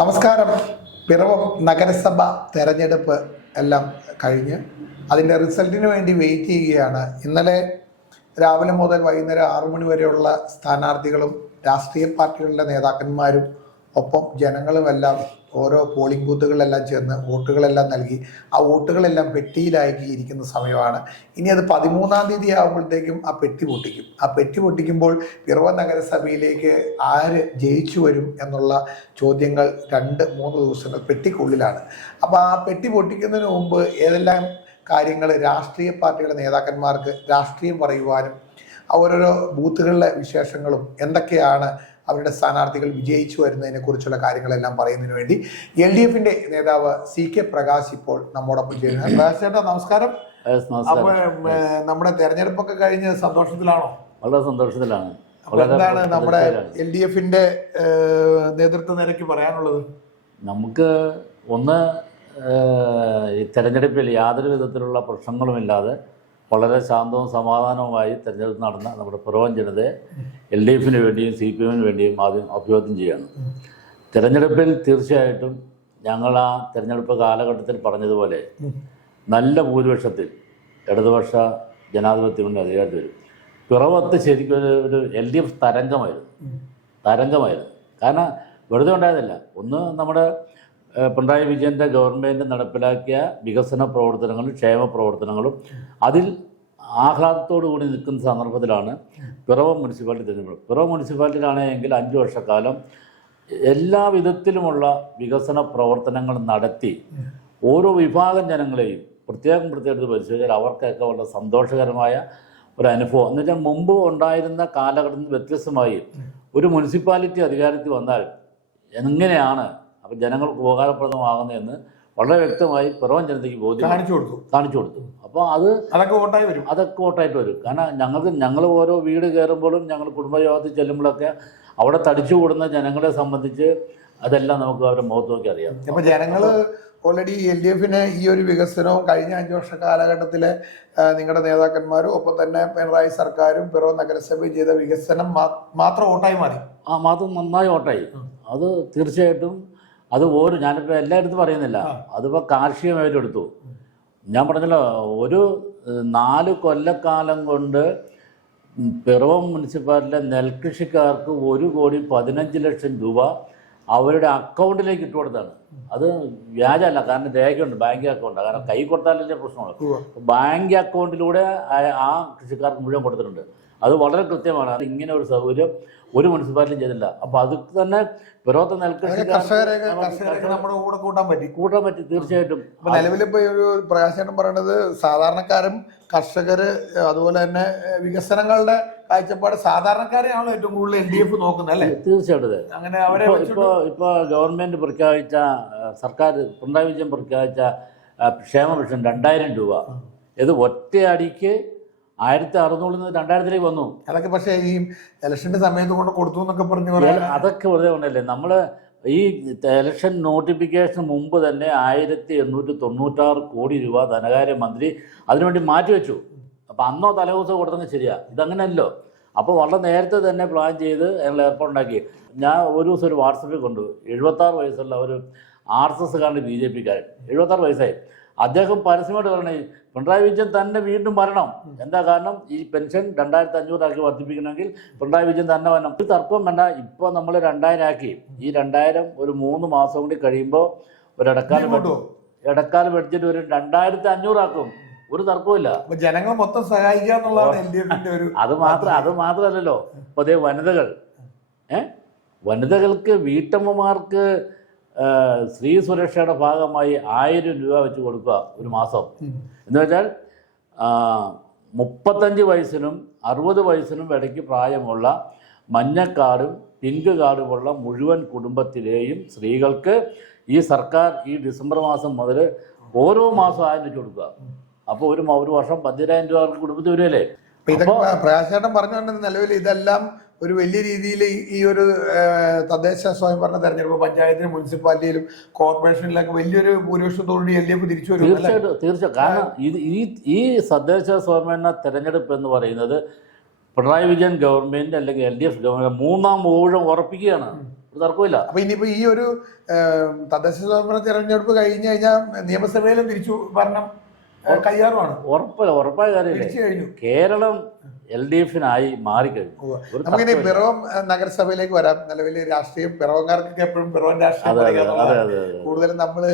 നമസ്കാരം. പിറവം നഗരസഭ തെരഞ്ഞെടുപ്പ് എല്ലാം കഴിഞ്ഞ് അതിൻ്റെ റിസൾട്ടിന് വേണ്ടി വെയിറ്റ് ചെയ്യുകയാണ്. ഇന്നലെ രാവിലെ മുതൽ വൈകുന്നേരം 6 മണി വരെയുള്ള സ്ഥാനാർത്ഥികളും രാഷ്ട്രീയ പാർട്ടികളുടെ നേതാക്കന്മാരും ഒപ്പം ജനങ്ങളുമെല്ലാം ഓരോ പോളിംഗ് ബൂത്തുകളിലെല്ലാം ചെന്ന് വോട്ടുകളെല്ലാം നൽകി. ആ വോട്ടുകളെല്ലാം പെട്ടിയിലാക്കിയിരിക്കുന്ന സമയമാണ്. ഇനി അത് 13-ാം തീയതി ആകുമ്പോഴത്തേക്കും ആ പെട്ടി പൊട്ടിക്കും. ആ പെട്ടി പൊട്ടിക്കുമ്പോൾ പിറവം നഗരസഭയിലേക്ക് ആര് ജയിച്ചു വരും എന്നുള്ള ചോദ്യങ്ങൾ 2-3 ദിവസങ്ങൾ പെട്ടിക്കുള്ളിലാണ്. അപ്പോൾ ആ പെട്ടി പൊട്ടിക്കുന്നതിന് മുമ്പ് ഏതെല്ലാം കാര്യങ്ങൾ രാഷ്ട്രീയ പാർട്ടിയുടെ നേതാക്കന്മാർക്ക് രാഷ്ട്രീയം പറയുവാനും ഓരോരോ ബൂത്തുകളിലെ വിശേഷങ്ങളും എന്തൊക്കെയാണ് അവരുടെ സ്ഥാനാർത്ഥികൾ വിജയിച്ചു വരുന്നതിനെ കുറിച്ചുള്ള കാര്യങ്ങളെല്ലാം പറയുന്നതിന് വേണ്ടി LDFിന്റെ നേതാവ് CK പ്രകാശ് ഇപ്പോൾ നമ്മോടൊപ്പം ചെയ്യുന്നത്. പ്രകാശ് ചേട്ടാ, നമസ്കാരം. അപ്പോൾ നമ്മുടെ തെരഞ്ഞെടുപ്പൊക്കെ കഴിഞ്ഞ് സന്തോഷത്തിലാണോ? വളരെ സന്തോഷത്തിലാണ്. അപ്പോൾ എന്താണ് നമ്മുടെ LDFിന്റെ നേതൃത്വ നിരക്ക് പറയാനുള്ളത്? നമുക്ക് ഒന്ന്, ഈ തെരഞ്ഞെടുപ്പിൽ യാതൊരു വിധത്തിലുള്ള പ്രശ്നങ്ങളുമില്ലാതെ വളരെ ശാന്തവും സമാധാനവുമായി തെരഞ്ഞെടുപ്പ് നടന്ന നമ്മുടെ പിറവം ജനതയെ LDFിന് വേണ്ടിയും CPM വേണ്ടിയും ആദ്യം അഭിവാദ്യം ചെയ്യുകയാണ്. തെരഞ്ഞെടുപ്പിൽ തീർച്ചയായിട്ടും ഞങ്ങൾ ആ തെരഞ്ഞെടുപ്പ് കാലഘട്ടത്തിൽ പറഞ്ഞതുപോലെ നല്ല ഭൂരിപക്ഷത്തിൽ ഇടതുപക്ഷ ജനാധിപത്യ മുന്നണി അധികാരത്തിൽ വരും. പിറവത്ത് ശരിക്കും ഒരു LDF തരംഗമായിരുന്നു. കാരണം വെറുതെ ഉണ്ടായതല്ല. ഒന്ന്, നമ്മുടെ പിണറായി വിജയൻ്റെ ഗവൺമെൻറ് നടപ്പിലാക്കിയ വികസന പ്രവർത്തനങ്ങളും ക്ഷേമ പ്രവർത്തനങ്ങളും അതിൽ ആഹ്ലാദത്തോടു കൂടി നിൽക്കുന്ന സന്ദർഭത്തിലാണ് പിറവം മുനിസിപ്പാലിറ്റി തിരഞ്ഞെടുപ്പ്. പിറവം മുനിസിപ്പാലിറ്റിയിലാണെങ്കിൽ 5 വർഷക്കാലം എല്ലാ വിധത്തിലുമുള്ള വികസന പ്രവർത്തനങ്ങൾ നടത്തി ഓരോ വിഭാഗം ജനങ്ങളെയും പ്രത്യേകം പരിശോധിച്ചാൽ അവർക്കൊക്കെ വളരെ സന്തോഷകരമായ ഒരു അനുഭവം. എന്നുവെച്ചാൽ മുമ്പ് ഉണ്ടായിരുന്ന കാലഘട്ടത്തിൽ വ്യത്യസ്തമായി ഒരു മുനിസിപ്പാലിറ്റി അധികാരത്തിൽ വന്നാൽ എങ്ങനെയാണ് അപ്പോൾ ജനങ്ങൾക്ക് ഉപകാരപ്രദമാകുന്നതെന്ന് വളരെ വ്യക്തമായി പിറവം ജനതയ്ക്ക് ബോധ്യം കാണിച്ചു കൊടുത്തു. അപ്പോൾ അതൊക്കെ വോട്ടായിട്ട് വരും. കാരണം ഞങ്ങൾ ഓരോ വീട് കയറുമ്പോഴും ഞങ്ങൾ കുടുംബയോഗത്തിൽ ചെല്ലുമ്പോഴൊക്കെ അവിടെ തടിച്ചു കൂടുന്ന ജനങ്ങളെ സംബന്ധിച്ച് അതെല്ലാം നമുക്ക് അവരുടെ മുഖത്ത് നോക്കി അറിയാം. അപ്പോൾ ജനങ്ങൾ ഓൾറെഡി LDFിന് ഈ ഒരു വികസനവും കഴിഞ്ഞ 5 വർഷ കാലഘട്ടത്തിലെ നിങ്ങളുടെ നേതാക്കന്മാരും ഒപ്പം തന്നെ പിണറായി സർക്കാരും പിറവം നഗരസഭയും ചെയ്ത വികസനം മാത്രം വോട്ടായി മാറി. മാത്രം നന്നായി വോട്ടായി. അത് തീർച്ചയായിട്ടും ഞാനിപ്പോൾ എല്ലായിടത്തും പറയുന്നില്ല, അതിപ്പോൾ കാർഷിക മേഖല എടുത്തു. ഞാൻ പറഞ്ഞല്ലോ, ഒരു 4 കൊല്ലക്കാലം കൊണ്ട് പിറവം മുനിസിപ്പാലിറ്റിയിലെ നെൽകൃഷിക്കാർക്ക് 1,15,00,000 രൂപ അവരുടെ അക്കൗണ്ടിലേക്ക് ഇട്ട് കൊടുത്താണ്. അത് വ്യാജമല്ല, കാരണം രേഖയുണ്ട്, ബാങ്ക് അക്കൗണ്ട്. കാരണം കൈ കൊടുത്താലല്ലേ പ്രശ്നമുള്ളൂ. ബാങ്ക് അക്കൗണ്ടിലൂടെ ആ കൃഷിക്കാർക്ക് മുഴുവൻ കൊടുത്തിട്ടുണ്ട്. അത് വളരെ കൃത്യമാണ്. ഇങ്ങനെ ഒരു സൗകര്യം ഒരു മുനിസിപ്പാലിറ്റിയും ചെയ്തില്ല. അപ്പോൾ അത് തന്നെ പിറവത്തെ നെൽകൃഷിക്കാർക്ക് നമ്മുടെ കൂടെ കൂട്ടാൻ പറ്റി തീർച്ചയായിട്ടും. നിലവിലിപ്പോ ഒരു പ്രകാശനം പറയുന്നത് സാധാരണക്കാരും കർഷകര് അതുപോലെ തന്നെ വികസനങ്ങളുടെ കാഴ്ചപ്പാട് സാധാരണക്കാരെയാണല്ലോ ഏറ്റവും കൂടുതൽ LDF നോക്കുന്നത്, അല്ലേ? തീർച്ചയായിട്ടും. അങ്ങനെ അവരെ ഇപ്പൊ ഗവൺമെന്റ് പ്രഖ്യാപിച്ച, സർക്കാർ പിണറായി വിജയൻ പ്രഖ്യാപിച്ച ക്ഷേമ പെൻഷൻ 2000 രൂപ ഇത് ഒറ്റയടിക്ക് 1600 2000 വന്നു. അതൊക്കെ പക്ഷേ ഈ ഇലക്ഷന്റെ സമയത്ത് കൊണ്ട് കൊടുത്തു എന്നൊക്കെ പറഞ്ഞു അതൊക്കെ വെറുതെ കൊണ്ടല്ലേ. നമ്മൾ ഈ ഇലക്ഷൻ നോട്ടിഫിക്കേഷന് മുമ്പ് തന്നെ 1896 കോടി രൂപ ധനകാര്യ മന്ത്രി അതിനുവേണ്ടി മാറ്റിവെച്ചു. അപ്പം അന്നോ തലേദിവസം കൊടുത്തെങ്കിൽ ശരിയാ, ഇതങ്ങനെയല്ലോ. അപ്പോൾ വളരെ നേരത്തെ തന്നെ പ്ലാൻ ചെയ്ത് ഞങ്ങൾ ഏർപ്പാടുണ്ടാക്കി. ഞാൻ ഒരു ദിവസം ഒരു വാട്സപ്പിൽ കൊണ്ടു 76 വയസ്സുള്ള ഒരു RSS കാരൻ്റെ BJPക്കാരൻ, 76 വയസ്സായി. അദ്ദേഹം പരസ്യമായിട്ട് പറയണേ പിണറായി വിജയൻ തന്നെ വീണ്ടും വരണം. എന്താ കാരണം? ഈ പെൻഷൻ 2500 ആക്കി വർദ്ധിപ്പിക്കണമെങ്കിൽ പിണറായി വിജയൻ തന്നെ വരണം. ഒരു തർക്കം വേണ്ട. ഇപ്പോൾ നമ്മൾ 2000 ആക്കി. ഈ 2000 ഒരു 3 മാസം കൂടി കഴിയുമ്പോൾ ഒരു ഇടക്കാല ബഡ്ജറ്റ് ഒരു 2500 ആക്കും. ഒരു തർക്കമില്ല. ജനങ്ങൾ മൊത്തം സഹായിക്കുക എന്നുള്ളതാണ്. അത് മാത്രമല്ലല്ലോ, ഇപ്പോൾ അതേ വനിതകൾക്ക് വീട്ടമ്മമാർക്ക് സ്ത്രീ സുരക്ഷയുടെ ഭാഗമായി 1000 രൂപ വെച്ച് കൊടുക്കുക ഒരു മാസം. എന്ന് വെച്ചാൽ 35 വയസ്സിനും 60 വയസ്സിനും ഇടയ്ക്ക് പ്രായമുള്ള മഞ്ഞ കാർഡും പിങ്ക് കാർഡുമുള്ള മുഴുവൻ കുടുംബത്തിലെയും സ്ത്രീകൾക്ക് ഈ സർക്കാർ ഈ ഡിസംബർ മാസം മുതൽ ഓരോ മാസം 1000 വെച്ച് കൊടുക്കുക. അപ്പോൾ ഒരു വർഷം 10,000 രൂപ അവർക്ക് കുടുംബത്തിൽ വരുമല്ലേ. പ്രകാശേട്ടൻ പറഞ്ഞുകൊണ്ട് നിലവിൽ ഇതെല്ലാം ഒരു വലിയ രീതിയിൽ ഈ ഒരു തദ്ദേശ സ്വയംഭരണ തെരഞ്ഞെടുപ്പ് പഞ്ചായത്തിലും മുനിസിപ്പാലിറ്റിയിലും കോർപ്പറേഷനിലൊക്കെ വലിയൊരു ഭൂരിപക്ഷത്തോടുകൂടി LDF തിരിച്ചു വരും. തീർച്ചയായിട്ടും. കാരണം ഈ തദ്ദേശ സ്വയംഭരണ തെരഞ്ഞെടുപ്പ് എന്ന് പറയുന്നത് പിണറായി വിജയൻ ഗവൺമെന്റ് അല്ലെങ്കിൽ LDF ഗവൺമെന്റ് 3-ാം ഊഴം ഉറപ്പിക്കുകയാണ്. ഒരു തർക്കമില്ല. അപ്പൊ ഇനിയിപ്പോ ഈ ഒരു തദ്ദേശ സ്വയംഭരണ തെരഞ്ഞെടുപ്പ് കഴിഞ്ഞു കഴിഞ്ഞാൽ നിയമസഭയിലും തിരിച്ചു ഭരണം കയ്യാറുമാണ്. ഉറപ്പായ കാര്യമില്ല. കേരളം LDF-നായി മാറിക്കഴിഞ്ഞു. നമുക്കിനി പിറവം നഗരസഭയിലേക്ക് വരാം. നിലവിൽ രാഷ്ട്രീയം പിറവംകാർക്കൊക്കെ എപ്പോഴും പിറവം രാഷ്ട്രീയം കൂടുതലും നമ്മള്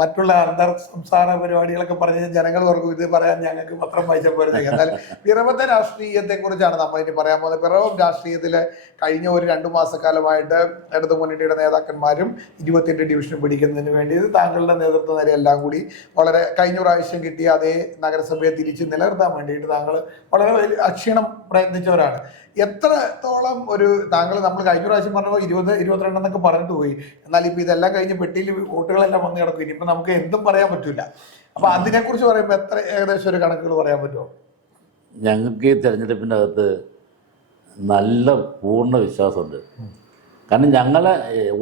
മറ്റുള്ള അന്തർ സംസ്ഥാന പരിപാടികളൊക്കെ പറഞ്ഞ് ജനങ്ങൾ ഓർക്കും ഇത് പറയാൻ ഞങ്ങൾക്ക് പത്രം വായിച്ചാൽ പോരുന്നത്. എന്നാൽ പിറവത്തെ രാഷ്ട്രീയത്തെ കുറിച്ചാണ് നമ്മൾ ഇനി പറയാൻ പോകുന്നത്. പിറവം രാഷ്ട്രീയത്തില് കഴിഞ്ഞ ഒരു 2 മാസക്കാലമായിട്ട് ഇടതു മുന്നണിയുടെ നേതാക്കന്മാരും 28 ഡിവിഷൻ പിടിക്കുന്നതിന് വേണ്ടി താങ്കളുടെ നേതൃത്വം വരെ എല്ലാം കൂടി വളരെ കഴിഞ്ഞ പ്രാവശ്യം കിട്ടിയ അതേ നഗരസഭയെ തിരിച്ച് നിലനിർത്താൻ വേണ്ടിയിട്ട് താങ്കൾ വളരെ അക്ഷീണം പ്രയത്നിച്ചവരാണ്. എത്രത്തോളം ഒരു താങ്കൾ നമ്മൾ കഴിഞ്ഞ പ്രാവശ്യം പറഞ്ഞപ്പോൾ 20-22 എന്നൊക്കെ പറഞ്ഞിട്ട് പോയി. എന്നാൽ ഇപ്പൊ ഇതെല്ലാം കഴിഞ്ഞ് പെട്ടിയിൽ വോട്ടുകളെല്ലാം വന്ന് കിടക്കും. ഇനിയിപ്പോ നമുക്ക് എന്തും പറയാൻ പറ്റില്ല. അപ്പൊ അതിനെക്കുറിച്ച് പറയുമ്പോൾ എത്ര ഏകദേശം ഒരു കണക്കുകൾ പറയാൻ പറ്റുമോ? ഞങ്ങൾക്ക് ഈ തെരഞ്ഞെടുപ്പിൻ്റെ അകത്ത് നല്ല പൂർണ്ണ വിശ്വാസമുണ്ട്. കാരണം ഞങ്ങളെ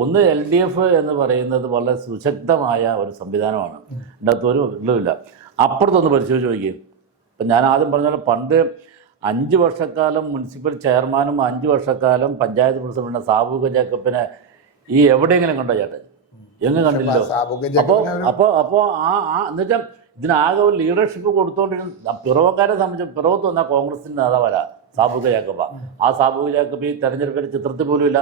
ഒന്ന് LDF എന്ന് പറയുന്നത് വളരെ സുശക്തമായ ഒരു സംവിധാനമാണ്. എൻ്റെ അകത്ത് ഒരു ഇല്ല. അപ്പുറത്തൊന്ന് പരിശോധിച്ച് നോക്കിയേ. ഇപ്പം ഞാൻ ആദ്യം പറഞ്ഞ പോലെ പണ്ട് 5 വർഷക്കാലം മുനിസിപ്പൽ ചെയർമാനും 5 വർഷക്കാലം പഞ്ചായത്ത് പ്രസിഡന്റിനെ സാബു ജേക്കബിനെ ഈ എവിടെയെങ്കിലും കണ്ടോ ചേട്ടൻ? എങ്ങും കണ്ടില്ലോ. അപ്പോൾ എന്നുവെച്ചാൽ ഇതിനാകെ ഒരു ലീഡർഷിപ്പ് കൊടുത്തോണ്ടിരുന്ന പിറവക്കാരെ സംബന്ധിച്ച് പിറവത്ത് വന്നാൽ കോൺഗ്രസിൻ്റെ നേതാവല്ല സാബു ജേക്കബ. ആ സാബു ജേക്കബ് ഈ തെരഞ്ഞെടുപ്പിൻ്റെ ചിത്രത്തിൽ പോലും ഇല്ല.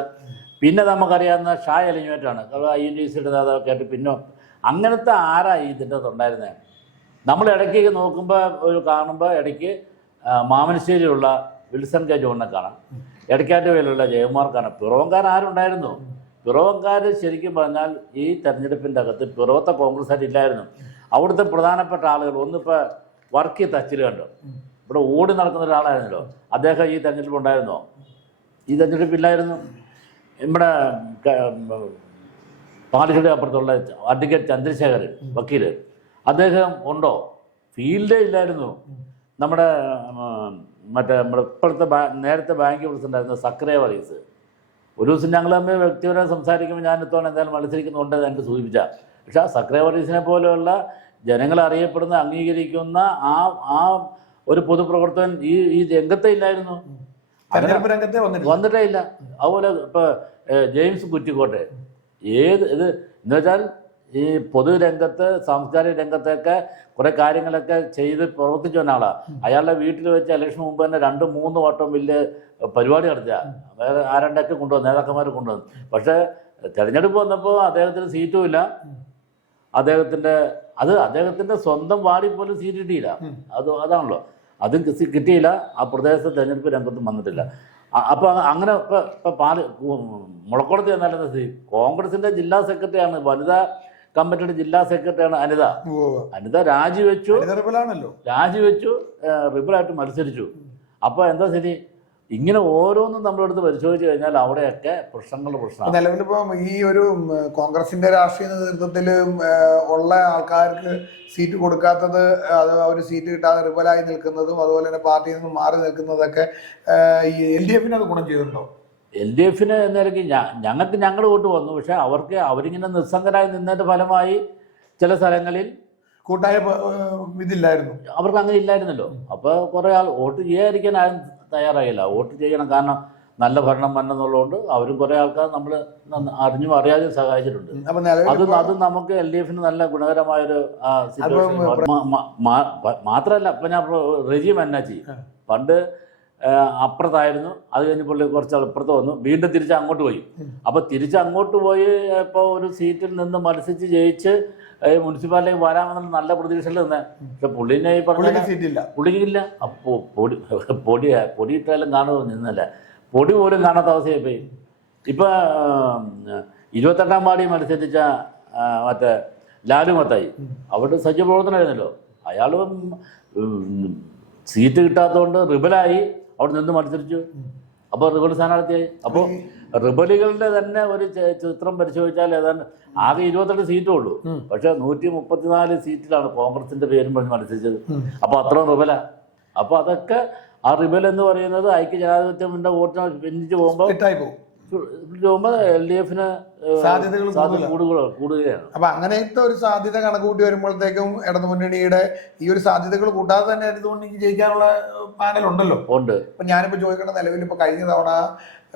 പിന്നെ നമുക്കറിയാവുന്ന ഷാ എലിമേറ്റാണ് INTCയുടെ നേതാവൊക്കെ ആയിട്ട്. പിന്നെ അങ്ങനത്തെ ആരായി ഇതിൻ്റെ അകത്തുണ്ടായിരുന്നത്? നമ്മൾ ഇടയ്ക്ക് നോക്കുമ്പോൾ കാണുമ്പോൾ ഇടയ്ക്ക് മാമനശ്ശേരിയുള്ള വിൽസൺ കെ ജോണിനെ കാണാം, എടക്കാറ്റുവേലുള്ള ജയകുമാർ കാണാം. പിറവംകാർ ആരുണ്ടായിരുന്നു? പിറവംകാർ ശരിക്കും പറഞ്ഞാൽ ഈ തെരഞ്ഞെടുപ്പിൻ്റെ അകത്ത് പിറവത്തെ കോൺഗ്രസ് ഇല്ലായിരുന്നു. അവിടുത്തെ പ്രധാനപ്പെട്ട ആളുകൾ ഒന്നിപ്പോൾ വർക്കി തച്ചിൽ കണ്ടു, ഇവിടെ ഓടി നടക്കുന്ന ഒരാളായിരുന്നല്ലോ. അദ്ദേഹം ഈ തെരഞ്ഞെടുപ്പ് ഉണ്ടായിരുന്നോ? ഈ തെരഞ്ഞെടുപ്പില്ലായിരുന്നു. നമ്മുടെ പാലശ്ശേരി അപ്പുറത്തുള്ള അഡ്വക്കേറ്റ് ചന്ദ്രശേഖരൻ വക്കീല്, അദ്ദേഹം ഉണ്ടോ? ഫീൽഡേ ഇല്ലായിരുന്നു. നമ്മുടെ ഇപ്പോഴത്തെ നേരത്തെ ബാങ്ക് പ്രസിഡൻ്റായിരുന്ന സക്രിയ വർഗീസ്, ഒരു ദിവസം ഞങ്ങൾ തമ്മിൽ വ്യക്തിപരമായി സംസാരിക്കുമ്പോൾ ഞാൻ ഇത്തവണ എന്തായാലും മത്സരിക്കുന്നുണ്ട് എന്ന് സൂചിപ്പിച്ച. പക്ഷെ ആ സക്രിയ വർഗീസിനെ പോലെയുള്ള ജനങ്ങൾ അറിയപ്പെടുന്ന അംഗീകരിക്കുന്ന ആ ഒരു പൊതുപ്രവർത്തകൻ ഈ രംഗത്തെ ഇല്ലായിരുന്നു, വന്നിട്ടേ ഇല്ല. അതുപോലെ ഇപ്പോൾ ജെയിംസ് കുറ്റിക്കോട്ടെ ഇത് എന്ന് വെച്ചാൽ ഈ പൊതുരംഗത്ത് സാംസ്കാരിക രംഗത്തൊക്കെ കുറേ കാര്യങ്ങളൊക്കെ ചെയ്ത് പ്രവർത്തിച്ച ഒരാളാണ്. അയാളുടെ വീട്ടിൽ വെച്ച് ഇലക്ഷൻ മുമ്പ് തന്നെ 2-3 വട്ടം വലിയ പരിപാടി നടത്തിയ വേറെ ആരണ്ടൊക്കെ കൊണ്ടുവന്നു, നേതാക്കന്മാർ കൊണ്ടുവന്നു. പക്ഷേ തെരഞ്ഞെടുപ്പ് വന്നപ്പോൾ അദ്ദേഹത്തിന് സീറ്റും ഇല്ല. അദ്ദേഹത്തിൻ്റെ സ്വന്തം വാർഡിൽ പോലും സീറ്റ് കിട്ടിയില്ല. അതാണല്ലോ, അതും കിട്ടിയില്ല. ആ പ്രദേശത്ത് തെരഞ്ഞെടുപ്പ് രംഗത്തും വന്നിട്ടില്ല. അപ്പോൾ അങ്ങനെ ഇപ്പോൾ മുളക്കുളത്ത് ചെന്നാലും കോൺഗ്രസിൻ്റെ ജില്ലാ സെക്രട്ടറിയാണ്, വനിതാ കമ്മിറ്റിയുടെ ജില്ലാ സെക്രട്ടറിയാണ് അനിത രാജിവെച്ചു റിബലായിട്ട് മത്സരിച്ചു. അപ്പോൾ എന്താ ശരി? ഇങ്ങനെ ഓരോന്നും നമ്മളെടുത്ത് പരിശോധിച്ച് കഴിഞ്ഞാൽ അവിടെയൊക്കെ പ്രശ്നമാണ്. നിലവിലിപ്പം ഈ ഒരു കോൺഗ്രസിന്റെ രാഷ്ട്രീയ നേതൃത്വത്തിൽ ഉള്ള ആൾക്കാർക്ക് സീറ്റ് കൊടുക്കാത്തത്, അത് അവർ സീറ്റ് കിട്ടാതെ റിബലായി നിൽക്കുന്നതും അതുപോലെ തന്നെ പാർട്ടിയിൽ നിന്ന് മാറി നിൽക്കുന്നതൊക്കെ ഈ LDF-ന് അത് ഗുണം ചെയ്തിട്ടുണ്ടോ? LDF-ന് എന്നൊക്കെ ഞങ്ങൾ വോട്ട് വന്നു. പക്ഷെ അവരിങ്ങനെ നിസ്സംഗരായി നിന്നതിൻ്റെ ഫലമായി ചില സ്ഥലങ്ങളിൽ കൂട്ടായ ഇതില്ലായിരുന്നു, അവർക്ക് അങ്ങനെ ഇല്ലായിരുന്നല്ലോ. അപ്പോൾ കുറേ ആൾ വോട്ട് ചെയ്യാതിരിക്കാൻ ആരും തയ്യാറായില്ല. വോട്ട് ചെയ്യണം, കാരണം നല്ല ഭരണം വന്നെന്നുള്ളതുകൊണ്ട് അവരും കുറേ ആൾക്കാർ നമ്മൾ അറിഞ്ഞും അറിയാതെയും സഹായിച്ചിട്ടുണ്ട്. അത് നമുക്ക് LDF-ന് നല്ല ഗുണകരമായൊരു മാത്രമല്ല. ഇപ്പം ഞാൻ റെജി മന്നാച്ചി പണ്ട് അപ്പുറത്തായിരുന്നു, അത് കഴിഞ്ഞ് പുള്ളി കുറച്ച് അപ്പുറത്ത് വന്നു, വീണ്ടും തിരിച്ച് അങ്ങോട്ട് പോയി. അപ്പോൾ തിരിച്ച് അങ്ങോട്ട് പോയി ഇപ്പോൾ ഒരു സീറ്റിൽ നിന്ന് മത്സരിച്ച് ജയിച്ച് മുനിസിപ്പാലിറ്റിക്ക് വരാമെന്നുള്ള നല്ല പ്രതീക്ഷയിൽ നിന്ന്. പക്ഷെ പുള്ളിനെ ഈ പറഞ്ഞ പുള്ളിക്കില്ല. അപ്പോൾ പൊടിയിട്ടാലും കാണുമോ നിന്നല്ല, പൊടി പോലും കാണാത്ത അവസ്ഥയായി പോയി. ഇപ്പം 28-ാം വാർഡിൽ മത്സരിച്ച മറ്റേ ലാലു മത്തായി അവിടെ സജ്ജപ്രവർത്തനമായിരുന്നല്ലോ. അയാളും സീറ്റ് കിട്ടാത്തതുകൊണ്ട് റിബലായി അവിടെ നിന്ന് മത്സരിച്ചു. അപ്പോൾ റിബൽ സ്ഥാനാർത്ഥിയായി. അപ്പോൾ റിബലുകളുടെ തന്നെ ഒരു ചിത്രം പരിശോധിച്ചാൽ ഏതാണ്ട് ആകെ 28 സീറ്റേ ഉള്ളൂ. പക്ഷെ 134 സീറ്റിലാണ് കോൺഗ്രസിന്റെ പേരും പറഞ്ഞ് മത്സരിച്ചത്. അപ്പോൾ അത്രയും റിബല. അപ്പോൾ അതൊക്കെ ആ റിബൽ എന്ന് പറയുന്നത് ഐക്യ ജനാധിപത്യത്തിന്റെ വോട്ടിനെ പിന്നിച്ച് പോകുമ്പോൾ പോകുമ്പോൾ LDF-ന് സാധ്യതകൾ കൂടുകയാണ്. അപ്പൊ അങ്ങനത്തെ ഒരു സാധ്യത കണക്കുകൂട്ടി വരുമ്പോഴത്തേക്കും ഇടതുമുന്നണിയുടെ ഈ ഒരു സാധ്യതകൾ കൂട്ടാതെ തന്നെ ഇടതുമുന്നണിക്ക് ജയിക്കാനുള്ള പാനൽ ഉണ്ടല്ലോ. ഉണ്ട്. ഇപ്പൊ ഞാനിപ്പോ ചോദിക്കണ നിലവിൽ ഇപ്പൊ കഴിഞ്ഞ തവണ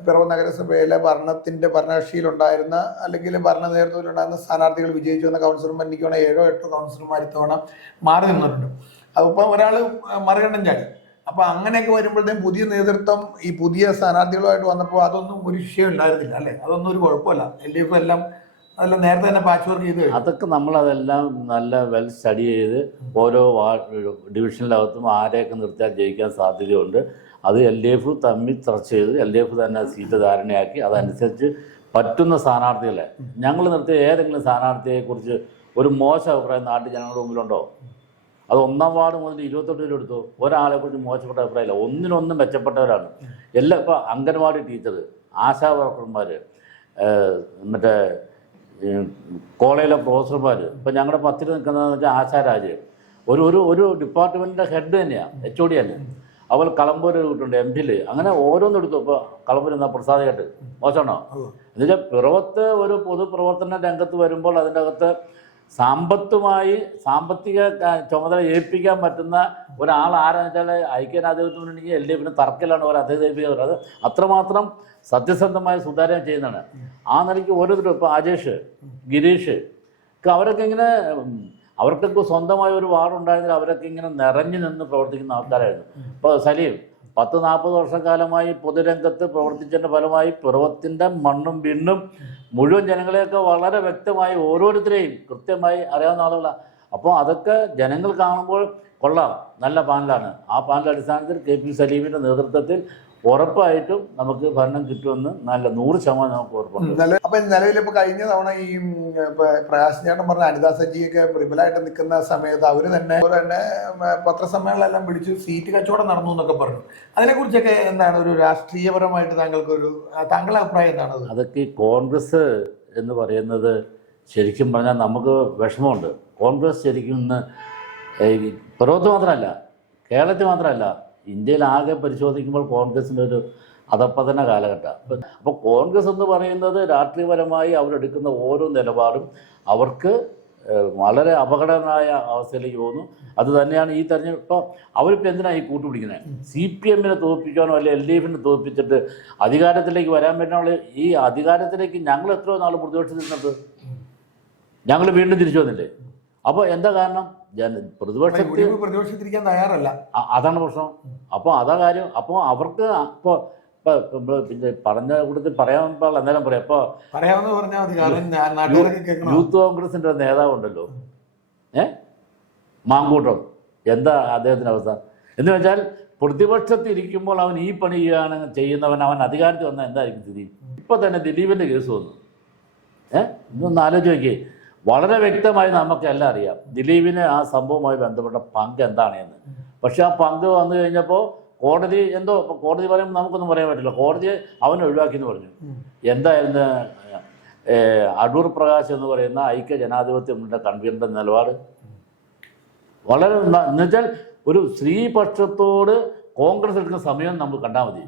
പിറവം നഗരസഭയിലെ ഭരണകക്ഷിയിലുണ്ടായിരുന്ന അല്ലെങ്കിൽ ഭരണ നേതൃത്വത്തിലുണ്ടായിരുന്ന സ്ഥാനാർത്ഥികൾ വിജയിച്ചു വന്ന കൗൺസിലർമാർ എനിക്ക് വേണം 7 8 കൗൺസിലർമാർ ഇത്തവണ മാറി നിന്നിട്ടുണ്ട്. അതിപ്പോ ഒരാൾ മറികണ്ഠം ചാടി. അപ്പൊ അങ്ങനെയൊക്കെ വരുമ്പോഴത്തേക്കും പുതിയ നേതൃത്വം ഈ പുതിയ സ്ഥാനാർത്ഥികളുമായിട്ട് വന്നപ്പോൾ അതൊന്നും ഒരു വിഷയം ഉണ്ടായിരുന്നില്ല അല്ലേ? അതൊന്നും ഒരു കുഴപ്പമില്ല. LDF എല്ലാം അതെല്ലാം നേരത്തെ തന്നെ പാച്ച് വർക്ക് ചെയ്ത് അതൊക്കെ നമ്മളതെല്ലാം നല്ല വെൽ സ്റ്റഡി ചെയ്ത് ഓരോ ഡിവിഷനിലകത്തും ആരെയൊക്കെ നിർത്തിയാൽ ജയിക്കാൻ സാധ്യതയുണ്ട്. അത് LDF തമ്മിൽ ചർച്ച ചെയ്ത് LDF തന്നെ സീറ്റ് ധാരണയാക്കി അതനുസരിച്ച് പറ്റുന്ന സ്ഥാനാർത്ഥികളെ ഞങ്ങൾ നിർത്തിയ ഏതെങ്കിലും സ്ഥാനാർത്ഥിയെക്കുറിച്ച് ഒരു മോശം അഭിപ്രായം നാട്ടിൽ ജനങ്ങളുടെ മുമ്പിലുണ്ടോ? അത് 1ാം വാർഡ് മുതൽ 28 വരെ എടുത്തു. ഒരാളെ കുറിച്ച് മോശപ്പെട്ട അഭിപ്രായമില്ല. ഒന്നിനൊന്നും മെച്ചപ്പെട്ടവരാണ് എല്ലാം. ഇപ്പോൾ അംഗൻവാടി ടീച്ചർ, ആശാ വർക്കർമാർ, മറ്റേ കോളേജിലെ പ്രൊഫസർമാർ, ഇപ്പം ഞങ്ങളുടെ പത്തിൽ നിൽക്കുന്നതെന്ന് വെച്ചാൽ ആശാരാജ് ഒരു ഡിപ്പാർട്ട്മെൻറ്റിൻ്റെ ഹെഡ് തന്നെയാണ്, HOD തന്നെ. അതുപോലെ കളമ്പൂർ കിട്ടുന്നുണ്ട് MP-ൽ. അങ്ങനെ ഓരോന്നും എടുത്തു. ഇപ്പോൾ കളമ്പൂർ എന്നാ പ്രസാദമായിട്ട് മോശമാണോ? എന്നുവെച്ചാൽ പിറവത്ത് ഒരു പൊതുപ്രവർത്തന രംഗത്ത് വരുമ്പോൾ അതിൻ്റെ അകത്ത് സാമ്പത്തിക ചുമതല ഏൽപ്പിക്കാൻ പറ്റുന്ന ഒരാൾ ആരാന്ന് വെച്ചാൽ ഐക്യജനാധിപത്യം മുന്നണിക്ക് LDF-ന് തർക്കലാണ് ഒരു അദ്ദേഹത്തെ ഏൽപ്പിക്കുന്നത്. അത് അത്രമാത്രം സത്യസന്ധമായ സുതാര്യം ചെയ്യുന്നതാണ്. ആ നിലയ്ക്ക് ഓരോരുത്തരും ഇപ്പോൾ അജേഷ്, ഗിരീഷ് അവരൊക്കെ ഇങ്ങനെ അവർക്കൊക്കെ സ്വന്തമായ ഒരു വാർഡുണ്ടായിരുന്നില്ല. അവരൊക്കെ ഇങ്ങനെ നിറഞ്ഞു നിന്ന് പ്രവർത്തിക്കുന്ന ആൾക്കാരായിരുന്നു. ഇപ്പോൾ സലീം 10-40 വർഷക്കാലമായി പൊതുരംഗത്ത് പ്രവർത്തിച്ചതിൻ്റെ ഫലമായി പിറവത്തിൻ്റെ മണ്ണും വിണ്ണും മുഴുവൻ ജനങ്ങളെയൊക്കെ വളരെ വ്യക്തമായി ഓരോരുത്തരെയും കൃത്യമായി അറിയാവുന്ന ആളുകളാണ്. അപ്പോൾ അതൊക്കെ ജനങ്ങൾ കാണുമ്പോൾ കൊള്ളാം, നല്ല പാനലാണ്. ആ പാനൽ അടിസ്ഥാനത്തിൽ KP സലീമിൻ്റെ നേതൃത്വത്തിൽ ഉറപ്പായിട്ടും നമുക്ക് ഭരണം കിട്ടുമെന്ന് നല്ല 100% നമുക്ക് ഉറപ്പുണ്ട്. അപ്പൊ നിലവിൽ ഇപ്പൊ കഴിഞ്ഞ തവണ ഈ പ്രകാശ് ചേട്ടൻ പറഞ്ഞ അനിതാ സജിയൊക്കെ പ്രിബലായിട്ട് നിൽക്കുന്ന സമയത്ത് അവര് തന്നെ പത്രസമ്മേളനം എല്ലാം പിടിച്ച് സീറ്റ് കച്ചവടം നടന്നു എന്നൊക്കെ പറഞ്ഞു. അതിനെ കുറിച്ചൊക്കെ എന്താണ് ഒരു രാഷ്ട്രീയപരമായിട്ട് താങ്കളുടെ അഭിപ്രായം എന്താണ്? അതൊക്കെ കോൺഗ്രസ് എന്ന് പറയുന്നത് ശരിക്കും പറഞ്ഞാൽ നമുക്ക് വിഷമമുണ്ട്. കോൺഗ്രസ് ശരിക്കും ഇന്ന് പിറവത്ത് മാത്രമല്ല, കേരളത്തിൽ മാത്രമല്ല, ഇന്ത്യയിൽ ആകെ പരിശോധിക്കുമ്പോൾ കോൺഗ്രസിൻ്റെ ഒരു അധപ്പതന കാലഘട്ടം. അപ്പോൾ കോൺഗ്രസ് എന്ന് പറയുന്നത് രാഷ്ട്രീയപരമായി അവരെടുക്കുന്ന ഓരോ നിലപാടും അവർക്ക് വളരെ അപകടകരമായ അവസ്ഥയിലേക്ക് പോകുന്നു. അത് തന്നെയാണ് ഈ തെരഞ്ഞെടുപ്പ്. ഇപ്പോൾ അവരിപ്പോൾ എന്തിനാണ് ഈ കൂട്ടുപിടിക്കുന്നത്? CPM-നെ തോൽപ്പിക്കാനോ അല്ലെങ്കിൽ LDF-നെ തോൽപ്പിച്ചിട്ട് അധികാരത്തിലേക്ക് വരാൻ പറ്റുന്ന ഈ അധികാരത്തിലേക്ക് ഞങ്ങൾ എത്രയോ നാൾ പ്രതിപക്ഷത്തിരുന്നത് ഞങ്ങൾ വീണ്ടും തിരിച്ചു വന്നില്ലേ? അപ്പോൾ എന്താ കാരണം? പ്രതിപക്ഷത്തിരിക്കാൻ തയ്യാറല്ല. അതാണ് പ്രശ്നം. അപ്പോൾ അതാ കാര്യം. അപ്പോൾ അവർക്ക് ഇപ്പോൾ പിന്നെ പറഞ്ഞ കൂട്ടത്തിൽ പറയാൻ പാടില്ല, എന്നാലും പറയാം. ഇപ്പോൾ യൂത്ത് കോൺഗ്രസിൻ്റെ നേതാവുണ്ടല്ലോ, മാങ്കൂട്ടം, എന്താ അദ്ദേഹത്തിൻ്റെ അവസ്ഥ എന്ന് വെച്ചാൽ പ്രതിപക്ഷത്തിരിക്കുമ്പോൾ അവൻ ഈ പണി ചെയ്യുന്നവൻ അവൻ അധികാരത്തിൽ വന്നാൽ എന്തായിരിക്കും സ്ഥിതി? ഇപ്പോൾ തന്നെ ദിലീപിൻ്റെ കേസ് വന്നു. ഇതൊന്ന് ആലോചിച്ച് നോക്കിയേ. വളരെ വ്യക്തമായി നമുക്കെല്ലാം അറിയാം ദിലീപിന് ആ സംഭവവുമായി ബന്ധപ്പെട്ട പങ്ക് എന്താണ് എന്ന്. പക്ഷെ ആ പങ്ക് വന്നു കഴിഞ്ഞപ്പോൾ കോടതി കോടതി പറയുമ്പോൾ നമുക്കൊന്നും പറയാൻ പറ്റില്ല. കോടതി അവനെ ഒഴിവാക്കി എന്ന് പറഞ്ഞു. എന്തായിരുന്നു അടൂർ പ്രകാശ് എന്ന് പറയുന്ന ഐക്യ ജനാധിപത്യ മുന്നണിയുടെ കൺവീനറുടെ നിലപാട്? വളരെ എന്നുവെച്ചാൽ ഒരു സ്ത്രീപക്ഷത്തോട് കോൺഗ്രസ് എടുക്കുന്ന സമയം നമ്മൾ കണ്ടാൽ മതി.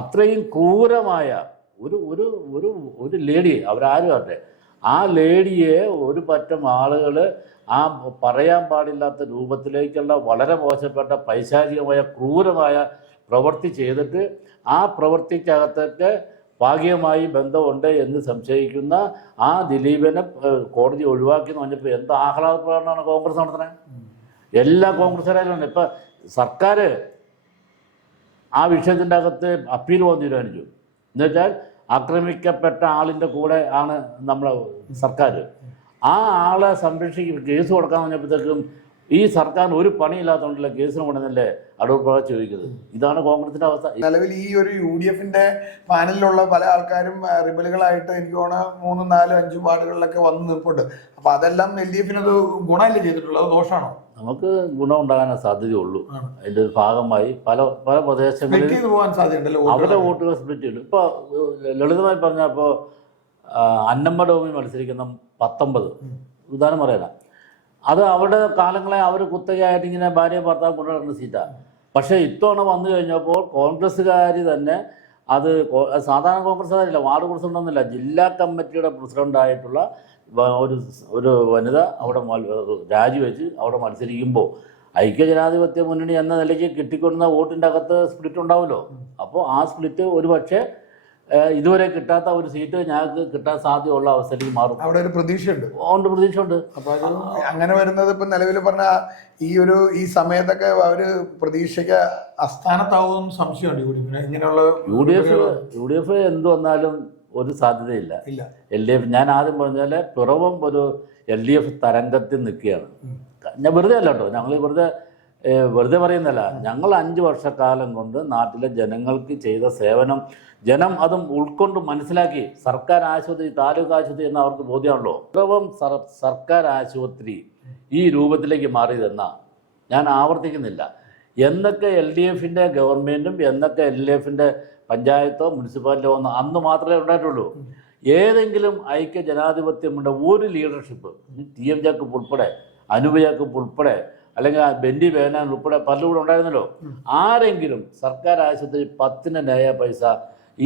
അത്രയും ക്രൂരമായ ഒരു ലേഡി, അവരാരും ആട്ടെ, ആ ലേഡിയെ ഒരു പറ്റം ആളുകൾ ആ പറയാൻ പാടില്ലാത്ത രൂപത്തിലേക്കുള്ള വളരെ മോശപ്പെട്ട പൈശാചികമായ ക്രൂരമായ പ്രവൃത്തി ചെയ്തിട്ട് ആ പ്രവൃത്തിക്കകത്തൊക്കെ ഭാഗികമായി ബന്ധമുണ്ട് എന്ന് സംശയിക്കുന്ന ആ ദിലീപിനെ കോടതി ഒഴിവാക്കി എന്ന് പറഞ്ഞപ്പോൾ എന്ത് ആഹ്ലാദ പ്രകടനമാണ് കോൺഗ്രസ് നടത്തുന്നത്? എല്ലാ കോൺഗ്രസ്സുകാരും ഇപ്പം സർക്കാർ ആ വിഷയത്തിൻ്റെ അകത്ത് അപ്പീൽ പോകാൻ തീരുമാനിച്ചു. എന്നുവെച്ചാൽ ആക്രമിക്കപ്പെട്ട ആളിൻ്റെ കൂടെ ആണ് നമ്മുടെ സർക്കാർ. ആ ആളെ സംരക്ഷിക്കും, കേസ് കൊടുക്കാൻ പറഞ്ഞപ്പോഴത്തേക്കും ഈ സർക്കാരിന് ഒരു പണിയില്ലാത്തതുകൊണ്ടല്ല കേസിന് കൊണ്ടുവന്നല്ലേ അടൂർ പ്രകാശ് ചോദിക്കുന്നത്. ഇതാണ് കോൺഗ്രസിന്റെ അവസ്ഥ. നിലവിൽ ഈ ഒരു UDF-ന്റെ പാനലിലുള്ള പല ആൾക്കാരും റിബലുകളായിട്ട് എനിക്ക് തോന്നുന്നു 3, 4, 5 വാർഡുകളിലൊക്കെ വന്ന് നിൽപ്പുണ്ട്. അപ്പൊ അതെല്ലാം LDF-നത് ഗുണമല്ലേ ചെയ്തിട്ടുള്ളത്, അത് ദോഷമാണോ? നമുക്ക് ഗുണം ഉണ്ടാകാനേ സാധ്യതയുള്ളൂ. അതിന്റെ ഭാഗമായി പല പ്രദേശങ്ങളിൽ അവരുടെ വോട്ടുകൾ സ്പ്ലിറ്റ് ചെയ്തു. ഇപ്പോൾ ലളിതമായി പറഞ്ഞാൽ ഇപ്പോൾ അന്നമ്മ ഡോമി മത്സരിക്കുന്ന 19 ഉദാഹരണം പറയാനാ, അത് അവരുടെ കാലങ്ങളെ അവർ കുത്തകയായിട്ട് ഇങ്ങനെ ഭാര്യ ഭർത്താവ് കൊണ്ടുവരുന്ന സീറ്റാണ്. പക്ഷേ ഇത്തവണ വന്നു കഴിഞ്ഞപ്പോൾ കോൺഗ്രസ്സുകാർ തന്നെ അത് സാധാരണ കോൺഗ്രസ്സുകാരില്ല, വാർഡ് പ്രസിഡൻ്റൊന്നുമില്ല, ജില്ലാ കമ്മിറ്റിയുടെ പ്രസിഡൻ്റായിട്ടുള്ള ഒരു ഒരു വനിത അവിടെ രാജിവെച്ച് അവിടെ മത്സരിക്കുമ്പോൾ ഐക്യജനാധിപത്യ മുന്നണി എന്ന നിലയ്ക്ക് കിട്ടിക്കൊണ്ടുന്ന വോട്ടിൻ്റെ അകത്ത് സ്പ്ലിറ്റ് ഉണ്ടാവുമല്ലോ. അപ്പോൾ ആ സ്പ്ലിറ്റ് ഒരു പക്ഷേ ഇതുവരെ കിട്ടാത്ത ഒരു സീറ്റ് ഞങ്ങൾക്ക് കിട്ടാൻ സാധ്യതയുള്ള അവസ്ഥയിലേക്ക് മാറും. അവിടെ ഒരു പ്രതീക്ഷയുണ്ട്. പ്രതീക്ഷയുണ്ട്. അപ്പൊ അങ്ങനെ വരുന്നത് ഇപ്പൊ നിലവിൽ പറഞ്ഞ ഈ സമയത്തൊക്കെ അവര് പ്രതീക്ഷയ്ക്ക് അസ്ഥാനത്താവും സംശയമുണ്ട് ഇങ്ങനെയുള്ള യു ഡി എഫ് എന്ത് വന്നാലും ഒരു സാധ്യതയില്ല. LDF ഞാൻ ആദ്യം പറഞ്ഞാൽ പിറവം ഒരു LDF തരംഗത്തിൽ നിൽക്കുകയാണ്. ഞാൻ വെറുതെ അല്ല കേട്ടോ, ഞങ്ങൾ വെറുതെ പറയുന്നല്ല. ഞങ്ങൾ 5 വർഷക്കാലം കൊണ്ട് നാട്ടിലെ ജനങ്ങൾക്ക് ചെയ്ത സേവനം ജനം അതും ഉൾക്കൊണ്ട് മനസ്സിലാക്കി. സർക്കാർ ആശുപത്രി, താലൂക്ക് ആശുപത്രി എന്ന് അവർക്ക് ബോധ്യമാണല്ലോ. പിറവം സർക്കാർ ആശുപത്രി ഈ രൂപത്തിലേക്ക് മാറിയതെന്നാ ഞാൻ ആവർത്തിക്കുന്നില്ല. എന്നൊക്കെ LDFൻ്റെ ഗവൺമെൻറ്റും എന്നൊക്കെ LDFൻ്റെ പഞ്ചായത്തോ മുനിസിപ്പാലിറ്റോ ഒന്ന് അന്ന് മാത്രമേ ഉണ്ടായിട്ടുള്ളൂ. ഏതെങ്കിലും ഐക്യ ജനാധിപത്യമുണ്ട് ഒരു ലീഡർഷിപ്പ്, TM ജാക്കബ് ഉൾപ്പെടെ, അനൂപ് ജാക്കബ് ഉൾപ്പെടെ, അല്ലെങ്കിൽ ബെന്നി ബേനാൻ ഉൾപ്പെടെ പലരും കൂടെ ഉണ്ടായിരുന്നല്ലോ. ആരെങ്കിലും സർക്കാർ ആശുപത്രി 10 നയ പൈസ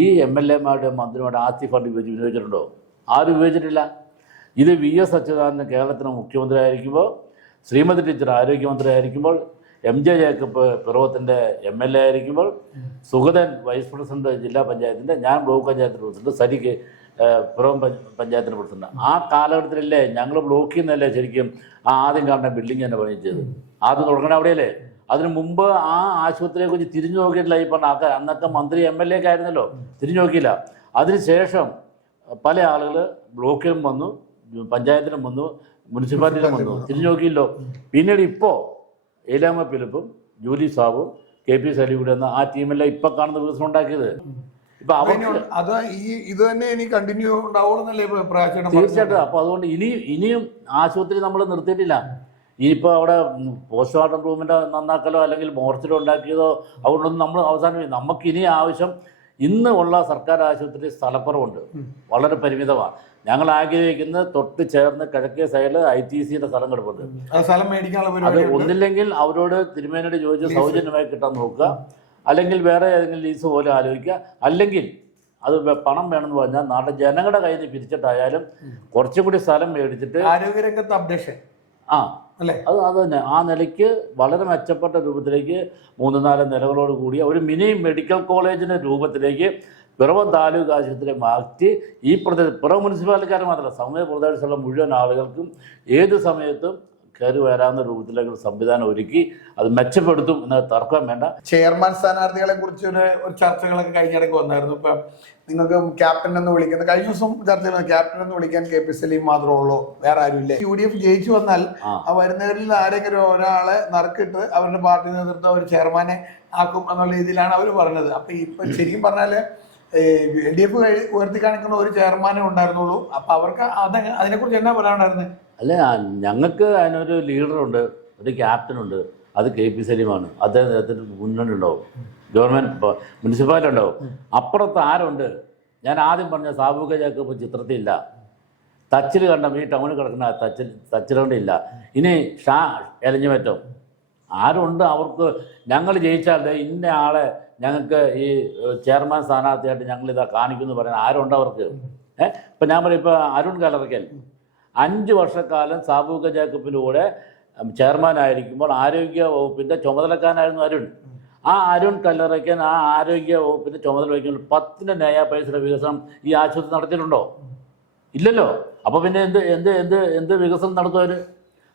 ഈ MLA-മാരുടെ മന്ത്രിമാരുടെ ആസ്തി ഫണ്ട് വിനിയോഗിച്ചിട്ടുണ്ടോ? ആരും ഉപയോഗിച്ചിട്ടില്ല. ഇത് VS അച്യുതാനന്ദൻ കേരളത്തിന് മുഖ്യമന്ത്രി ആയിരിക്കുമ്പോൾ, ശ്രീമതി ടീച്ചർ ആരോഗ്യമന്ത്രി ആയിരിക്കുമ്പോൾ, MJ ജേക്കബ് പിറവത്തിൻ്റെ MLA ആയിരിക്കുമ്പോൾ, സുഗതൻ വൈസ് പ്രസിഡന്റ് ജില്ലാ പഞ്ചായത്തിൻ്റെ, ഞാൻ ബ്ലോക്ക് പഞ്ചായത്ത് പ്രസിഡന്റ്, സരിക്ക് പിറവം പഞ്ചായത്തിൻ്റെ പ്രസിഡന്റ്. ആ കാലഘട്ടത്തിലല്ലേ ഞങ്ങൾ ബ്ലോക്കിൽ നിന്നല്ലേ ശരിക്കും ആദ്യം കാണുന്ന ബിൽഡിംഗ് തന്നെ പണിയിച്ചത്. ആദ്യം തുടങ്ങണ അവിടെയല്ലേ. അതിനു മുമ്പ് ആ ആശുപത്രിയെ കുറിച്ച് തിരിഞ്ഞു നോക്കിയിട്ടില്ല ഈ പറഞ്ഞ ആൾക്കാർ. അന്നൊക്കെ മന്ത്രി MLA ഒക്കെ ആയിരുന്നല്ലോ, തിരിഞ്ഞു നോക്കിയില്ല. അതിനുശേഷം പല ആളുകൾ ബ്ലോക്കിലും വന്നു, പഞ്ചായത്തിലും വന്നു, മുനിസിപ്പാലിറ്റിയിലും വന്നു, തിരിഞ്ഞു നോക്കിയില്ലോ. പിന്നീട് ഇപ്പോൾ ഏലാമ ഫിലിപ്പും ജൂലി സാബും KP സലീം എന്ന ആ ടീമെല്ലാം ഇപ്പം കാണുന്ന വികസനം ഉണ്ടാക്കിയത്. തീർച്ചയായിട്ടും. അപ്പോൾ അതുകൊണ്ട് ഇനിയും ആശുപത്രി നമ്മൾ നിർത്തിയിട്ടില്ല. ഇനിയിപ്പോൾ അവിടെ പോസ്റ്റ്മോർട്ടം റൂമിൻ്റെ നന്നാക്കലോ അല്ലെങ്കിൽ മോർച്ചറി ഉണ്ടാക്കിയതോ അതുകൊണ്ടൊന്നും നമ്മൾ അവസാനം. നമുക്കിനി ആവശ്യം ഇന്ന് ഉള്ള സർക്കാർ ആശുപത്രി സ്ഥലക്കുറവുണ്ട്, വളരെ പരിമിതമാണ്. ഞങ്ങൾ ആഗ്രഹിക്കുന്നത് തൊട്ട് ചേർന്ന് കിഴക്കേ സൈഡിൽ ITCയുടെ സ്ഥലം കിടപ്പുണ്ട്. അത് ഒന്നില്ലെങ്കിൽ അവരോട് തിരുമേനോട് ചോദിച്ച് സൗജന്യമായി കിട്ടാൻ നോക്കുക, അല്ലെങ്കിൽ വേറെ ഏതെങ്കിലും ലീസ് പോലെ ആലോചിക്കുക, അല്ലെങ്കിൽ അത് പണം വേണമെന്ന് പറഞ്ഞാൽ നാട്ടിലെ ജനങ്ങളുടെ കയ്യിൽ നിന്ന് പിരിച്ചിട്ടായാലും കുറച്ചും കൂടി സ്ഥലം മേടിച്ചിട്ട് ആരോഗ്യരംഗത്ത് അപ്ഡേഷൻ അത് തന്നെ ആ നിലയ്ക്ക് വളരെ മെച്ചപ്പെട്ട രൂപത്തിലേക്ക് 3-4 നിലകളോട് കൂടിയ ഒരു മിനി മെഡിക്കൽ കോളേജിൻ്റെ രൂപത്തിലേക്ക് പിറവം താലൂക്ക് ആശുപത്രി മാറ്റി ഈ പിറവം മുനിസിപ്പാലിറ്റിക്കാർ മാത്രമല്ല സമയ പ്രദേശത്തുള്ള മുഴുവൻ ആളുകൾക്കും ഏത് സമയത്തും കയറി വരാവുന്ന രൂപത്തിലേക്ക് സംവിധാനം ഒരുക്കി അത് മെച്ചപ്പെടുത്തും എന്ന തർക്കം വേണ്ട. ചെയർമാൻ സ്ഥാനാർത്ഥികളെ കുറിച്ച് ഒരു ചർച്ചകളൊക്കെ കഴിഞ്ഞിടയ്ക്ക് വന്നായിരുന്നു. ഇപ്പം നിങ്ങൾക്ക് ക്യാപ്റ്റൻ എന്ന് വിളിക്കുന്നത് കഴിഞ്ഞ ദിവസം ചർച്ച ക്യാപ്റ്റൻ എന്ന് വിളിക്കാൻ KP സലീം മാത്രമേ ഉള്ളൂ, വേറെ ആരുമില്ല. UDF ജയിച്ചു വന്നാൽ ആ വരുന്നവരിൽ ആരെങ്കിലും ഒരാളെ നറുക്കിട്ട് അവരുടെ പാർട്ടി നേതൃത്വം ഒരു ചെയർമാനെ ആക്കും എന്നുള്ള രീതിയിലാണ് അവർ പറഞ്ഞത്. അപ്പൊ ഇപ്പൊ ശരിക്കും പറഞ്ഞാല് LDF ഉയർത്തി കാണിക്കുന്ന ഒരു ചെയർമാനേ ഉണ്ടായിരുന്നുള്ളൂ. അപ്പൊ അവർക്ക് അതിനെക്കുറിച്ച് എന്നാ പറയാനുണ്ടായിരുന്നത്? അല്ല, ഞങ്ങൾക്ക് അതിനൊരു ലീഡറുണ്ട്, ഒരു ക്യാപ്റ്റനുണ്ട്, അത് KP സലീമാണ്. അദ്ദേഹത്തിന് മുന്നണി ഉണ്ടാവും, ഗവൺമെൻറ് മുനിസിപ്പാലിറ്റി ഉണ്ടാവും. അപ്പുറത്ത് ആരുണ്ട്? ഞാൻ ആദ്യം പറഞ്ഞ സാബുക ജാക്കബ് ചിത്രത്തിലില്ല, തച്ചിൽ കണ്ടം ഈ ടൗണിൽ കിടക്കുന്ന തച്ചിൽ കണ്ടില്ല. ഇനി ഷാ എലഞ്ഞുമറ്റം ആരുണ്ട്? അവർക്ക് ഞങ്ങൾ ജയിച്ചാൽ ഇന്ന ആളെ ഞങ്ങൾക്ക് ഈ ചെയർമാൻ സ്ഥാനാർത്ഥിയായിട്ട് ഞങ്ങളിതാ കാണിക്കുമെന്ന് പറയാൻ ആരുണ്ട് അവർക്ക്? ഇപ്പം ഞാൻ പറയും, ഇപ്പോൾ അരുൺ കലറയ്ക്കൽ 5 വർഷക്കാലം സാബുക ജാക്കബിൻ്റെ കൂടെ ചെയർമാനായിരിക്കുമ്പോൾ ആരോഗ്യ വകുപ്പിൻ്റെ ചുമതലക്കാരനായിരുന്നു അരുൺ. ആ അരുൺ കല്ലറയ്ക്കൻ ആ ആരോഗ്യ വകുപ്പിൻ്റെ ചുമതല വഹിക്കുമ്പോൾ 10 നയ പൈസയുടെ വികസനം ഈ ആശുപത്രി നടത്തിയിട്ടുണ്ടോ? ഇല്ലല്ലോ. അപ്പോൾ പിന്നെ എന്ത് വികസനം നടത്തും അവർ?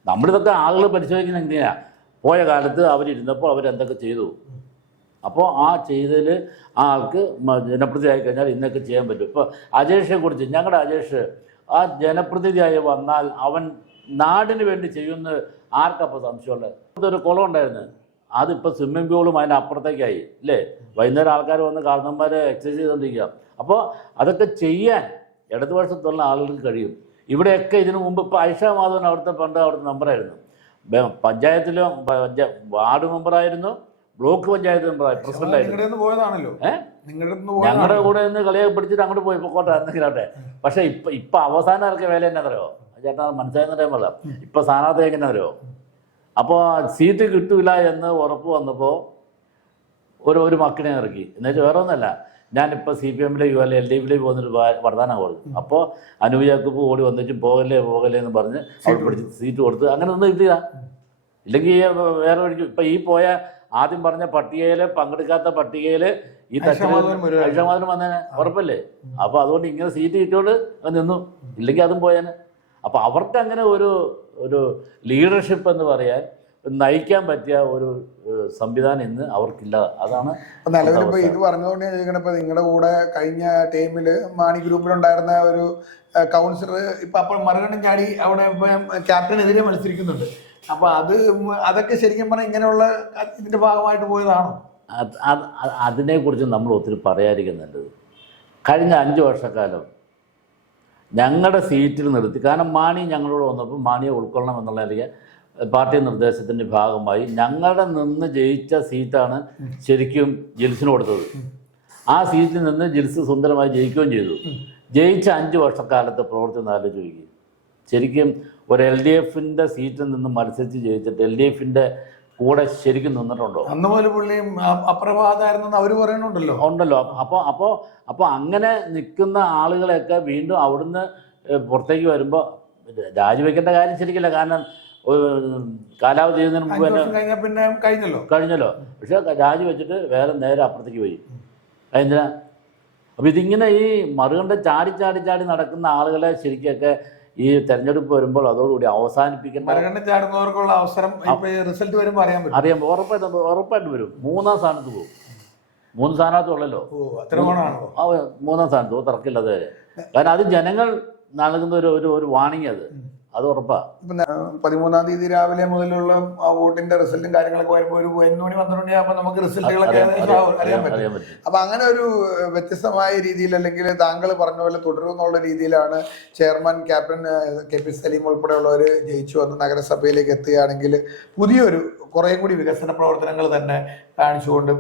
നമ്മളിതൊക്കെ ആളുകൾ പരിശോധിക്കുന്നത് എങ്ങനെയാണ്? പോയ കാലത്ത് അവരിരുന്നപ്പോൾ അവരെന്തൊക്കെ ചെയ്തു. അപ്പോൾ ആ ചെയ്തതിൽ ആ ആൾക്ക് ജനപ്രതിനിധി ആയിക്കഴിഞ്ഞാൽ ഇന്നൊക്കെ ചെയ്യാൻ പറ്റും. ഇപ്പോൾ അജേഷിനെ കുറിച്ച് ഞങ്ങളുടെ അജേഷ് ആ ജനപ്രതിനിധിയായി വന്നാൽ അവൻ നാടിന് വേണ്ടി ചെയ്യുന്ന ആർക്കപ്പോൾ സംശയമുള്ളത്? ഒരു കുളം ഉണ്ടായിരുന്നു, അതിപ്പോൾ സ്വിമ്മിംഗ് പൂളും അതിൻ്റെ അപ്പുറത്തേക്കായി അല്ലേ. വൈകുന്നേരം ആൾക്കാർ വന്ന് കാരണന്മാരെ എക്സസൈസ് ചെയ്തുകൊണ്ടിരിക്കുക. അപ്പോൾ അതൊക്കെ ചെയ്യാൻ ഇടതുപക്ഷത്തുള്ള ആളുകൾക്ക് കഴിയും. ഇവിടെയൊക്കെ ഇതിനു മുമ്പ് ഇപ്പോൾ ഐഷ മാധവൻ അവിടുത്തെ മെമ്പറായിരുന്നു, പഞ്ചായത്തിലും വാർഡ് മെമ്പറായിരുന്നു, ബ്ലോക്ക് പഞ്ചായത്ത് മെമ്പറായിരുന്നു, പ്രസിഡന്റായിരുന്നു. ഞങ്ങളുടെ കൂടെ നിന്ന് കളിയൊക്കെ പിടിച്ചിട്ട് അങ്ങോട്ട് പോയി പൊക്കോട്ടെ എന്തെങ്കിലോട്ടെ. പക്ഷേ ഇപ്പം അവസാനം ഇറക്കിയ വേല തന്നെ അറിയോ ചേട്ടാ? മനസ്സിലായെന്ന് പറയാൻ ഇപ്പം സ്ഥാനാർത്ഥി എങ്ങനെ അറിയോ? അപ്പോൾ സീറ്റ് കിട്ടൂല എന്ന് ഉറപ്പ് വന്നപ്പോൾ ഒരു മക്കിനെ ഇറക്കി. എന്നുവെച്ചാൽ വേറെ ഒന്നല്ല, ഞാനിപ്പോൾ CPM-ലേക്ക് പോലെ LDF-ലേക്ക് പോകുന്നൊരു വർദ്ധനമാണ് കൊടുക്കും. അപ്പോൾ അനൂപ് ജാക്കബ് ഓടി വന്നിട്ട് പോകല്ലേ എന്ന് പറഞ്ഞ് അവിടെ പിടിച്ച് സീറ്റ് കൊടുത്ത് അങ്ങനെ ഒന്നും കിട്ടിയതാ. ഇല്ലെങ്കിൽ വേറെ വഴിക്ക് ഇപ്പം ഈ പോയ ആദ്യം പറഞ്ഞ പട്ടികയിൽ പങ്കെടുക്കാത്ത പട്ടികയിൽ ഈ തട്ടിമാതിരം വന്നേനെ, ഉറപ്പല്ലേ? അപ്പോൾ അതുകൊണ്ട് ഇങ്ങനെ സീറ്റ് കിട്ടിയോണ്ട് അത് നിന്നു, ഇല്ലെങ്കിൽ അതും പോയേനെ. അപ്പോൾ അവർക്ക് അങ്ങനെ ഒരു ലീഡർഷിപ്പ് എന്ന് പറയാൻ നയിക്കാൻ പറ്റിയ ഒരു സംവിധാനം ഇന്ന് അവർക്കില്ല. അതാണ് നിലവിലിപ്പോൾ ഇത് പറഞ്ഞുകൊണ്ട് ഞാൻ ചോദിക്കണം. ഇപ്പോൾ നിങ്ങളുടെ കൂടെ കഴിഞ്ഞ ടൈമിൽ മാണി ഗ്രൂപ്പിലുണ്ടായിരുന്ന ഒരു കൗൺസിലർ ഇപ്പം അപ്പോൾ മറുകണ്ഠം ചാടി അവിടെ ക്യാപ്റ്റനെതിരെ മത്സരിക്കുന്നുണ്ട്. അപ്പോൾ അതൊക്കെ ശരിക്കും പറഞ്ഞാൽ ഇങ്ങനെയുള്ള ഇതിൻ്റെ ഭാഗമായിട്ട് പോയതാണോ? അതിനെക്കുറിച്ച് നമ്മൾ ഒത്തിരി പറയാതിരിക്കുന്നുണ്ട്. കഴിഞ്ഞ 5 വർഷക്കാലം ഞങ്ങളുടെ സീറ്റിൽ നിർത്തി, കാരണം മാണി ഞങ്ങളോട് വന്നപ്പോൾ മാണിയെ ഉൾക്കൊള്ളണം എന്നുള്ള പാർട്ടി നിർദ്ദേശത്തിൻ്റെ ഭാഗമായി ഞങ്ങളുടെ നിന്ന് ജയിച്ച സീറ്റാണ് ശരിക്കും ജിൽസിന് കൊടുത്തത്. ആ സീറ്റിൽ നിന്ന് ജിൽസ് സുന്ദരമായി ജയിക്കുകയും ചെയ്തു. ജയിച്ച 5 വർഷക്കാലത്തെ പ്രവർത്തനം ആലോചിക്കുക. ശരിക്കും ഒരു LDF-ൻ്റെ സീറ്റിൽ നിന്ന് മത്സരിച്ച് ജയിച്ചിട്ട് LDF-ൻ്റെ കൂടെ ശരിക്കും നിന്നിട്ടുണ്ടോ? അന്ന് മുതൽ പുള്ളിയും അപ്രഭാതായിരുന്നു അവർ പറയുന്നുണ്ടല്ലോ. ഉണ്ടല്ലോ. അപ്പോൾ അങ്ങനെ നിൽക്കുന്ന ആളുകളെയൊക്കെ വീണ്ടും അവിടുന്ന് പുറത്തേക്ക് വരുമ്പോൾ രാജിവെക്കേണ്ട കാര്യം ശരിക്കില്ല. കാരണം കാലാവധി ചെയ്യുന്നതിന് മുമ്പ് തന്നെ കഴിഞ്ഞല്ലോ. പക്ഷെ രാജിവെച്ചിട്ട് വേറെ നേരെ അപ്പുറത്തേക്ക് പോയി. അതെന്തിനാ? അപ്പോൾ ഇതിങ്ങനെ ഈ മറുകണ്ട ചാടി നടക്കുന്ന ആളുകളെ ശരിക്കൊക്കെ ഈ തെരഞ്ഞെടുപ്പ് വരുമ്പോൾ അതോടുകൂടി അവസാനിപ്പിക്കേണ്ട. ചാടുന്നവർക്കുള്ള അവസരം റിസൾട്ട് വരുമ്പോൾ അറിയാൻ ഉറപ്പായിട്ട് വരും. 3ാം സ്ഥാനത്ത് പോകും. 3 സ്ഥാനത്തുള്ളല്ലോ. 3ാം സ്ഥാനത്ത് തർക്കില്ലത് വരെ. കാരണം അത് ജനങ്ങൾ നൽകുന്ന ഒരു വാണിംഗ്. അത് ഉറപ്പാണ്. 13-ാം തീയതി രാവിലെ മുതലുള്ള വോട്ടിന്റെ റിസൾട്ടും കാര്യങ്ങളൊക്കെ വരുമ്പോൾ ഒരു 11 മണി 12 മണിയാകുമ്പോൾ നമുക്ക് റിസൾട്ടുകളൊക്കെ അറിയാൻ പറ്റും. അപ്പൊ അങ്ങനെ ഒരു വ്യത്യസ്തമായ രീതിയിൽ, അല്ലെങ്കിൽ താങ്കൾ പറഞ്ഞ പോലെ തുടരുന്നുള്ള രീതിയിലാണ് ചെയർമാൻ ക്യാപ്റ്റൻ KP സലീം ഉൾപ്പെടെയുള്ളവർ ജയിച്ചു വന്ന് നഗരസഭയിലേക്ക് എത്തുകയാണെങ്കിൽ പുതിയൊരു കുറേ കൂടി വികസന പ്രവർത്തനങ്ങൾ തന്നെ കാണിച്ചുകൊണ്ട്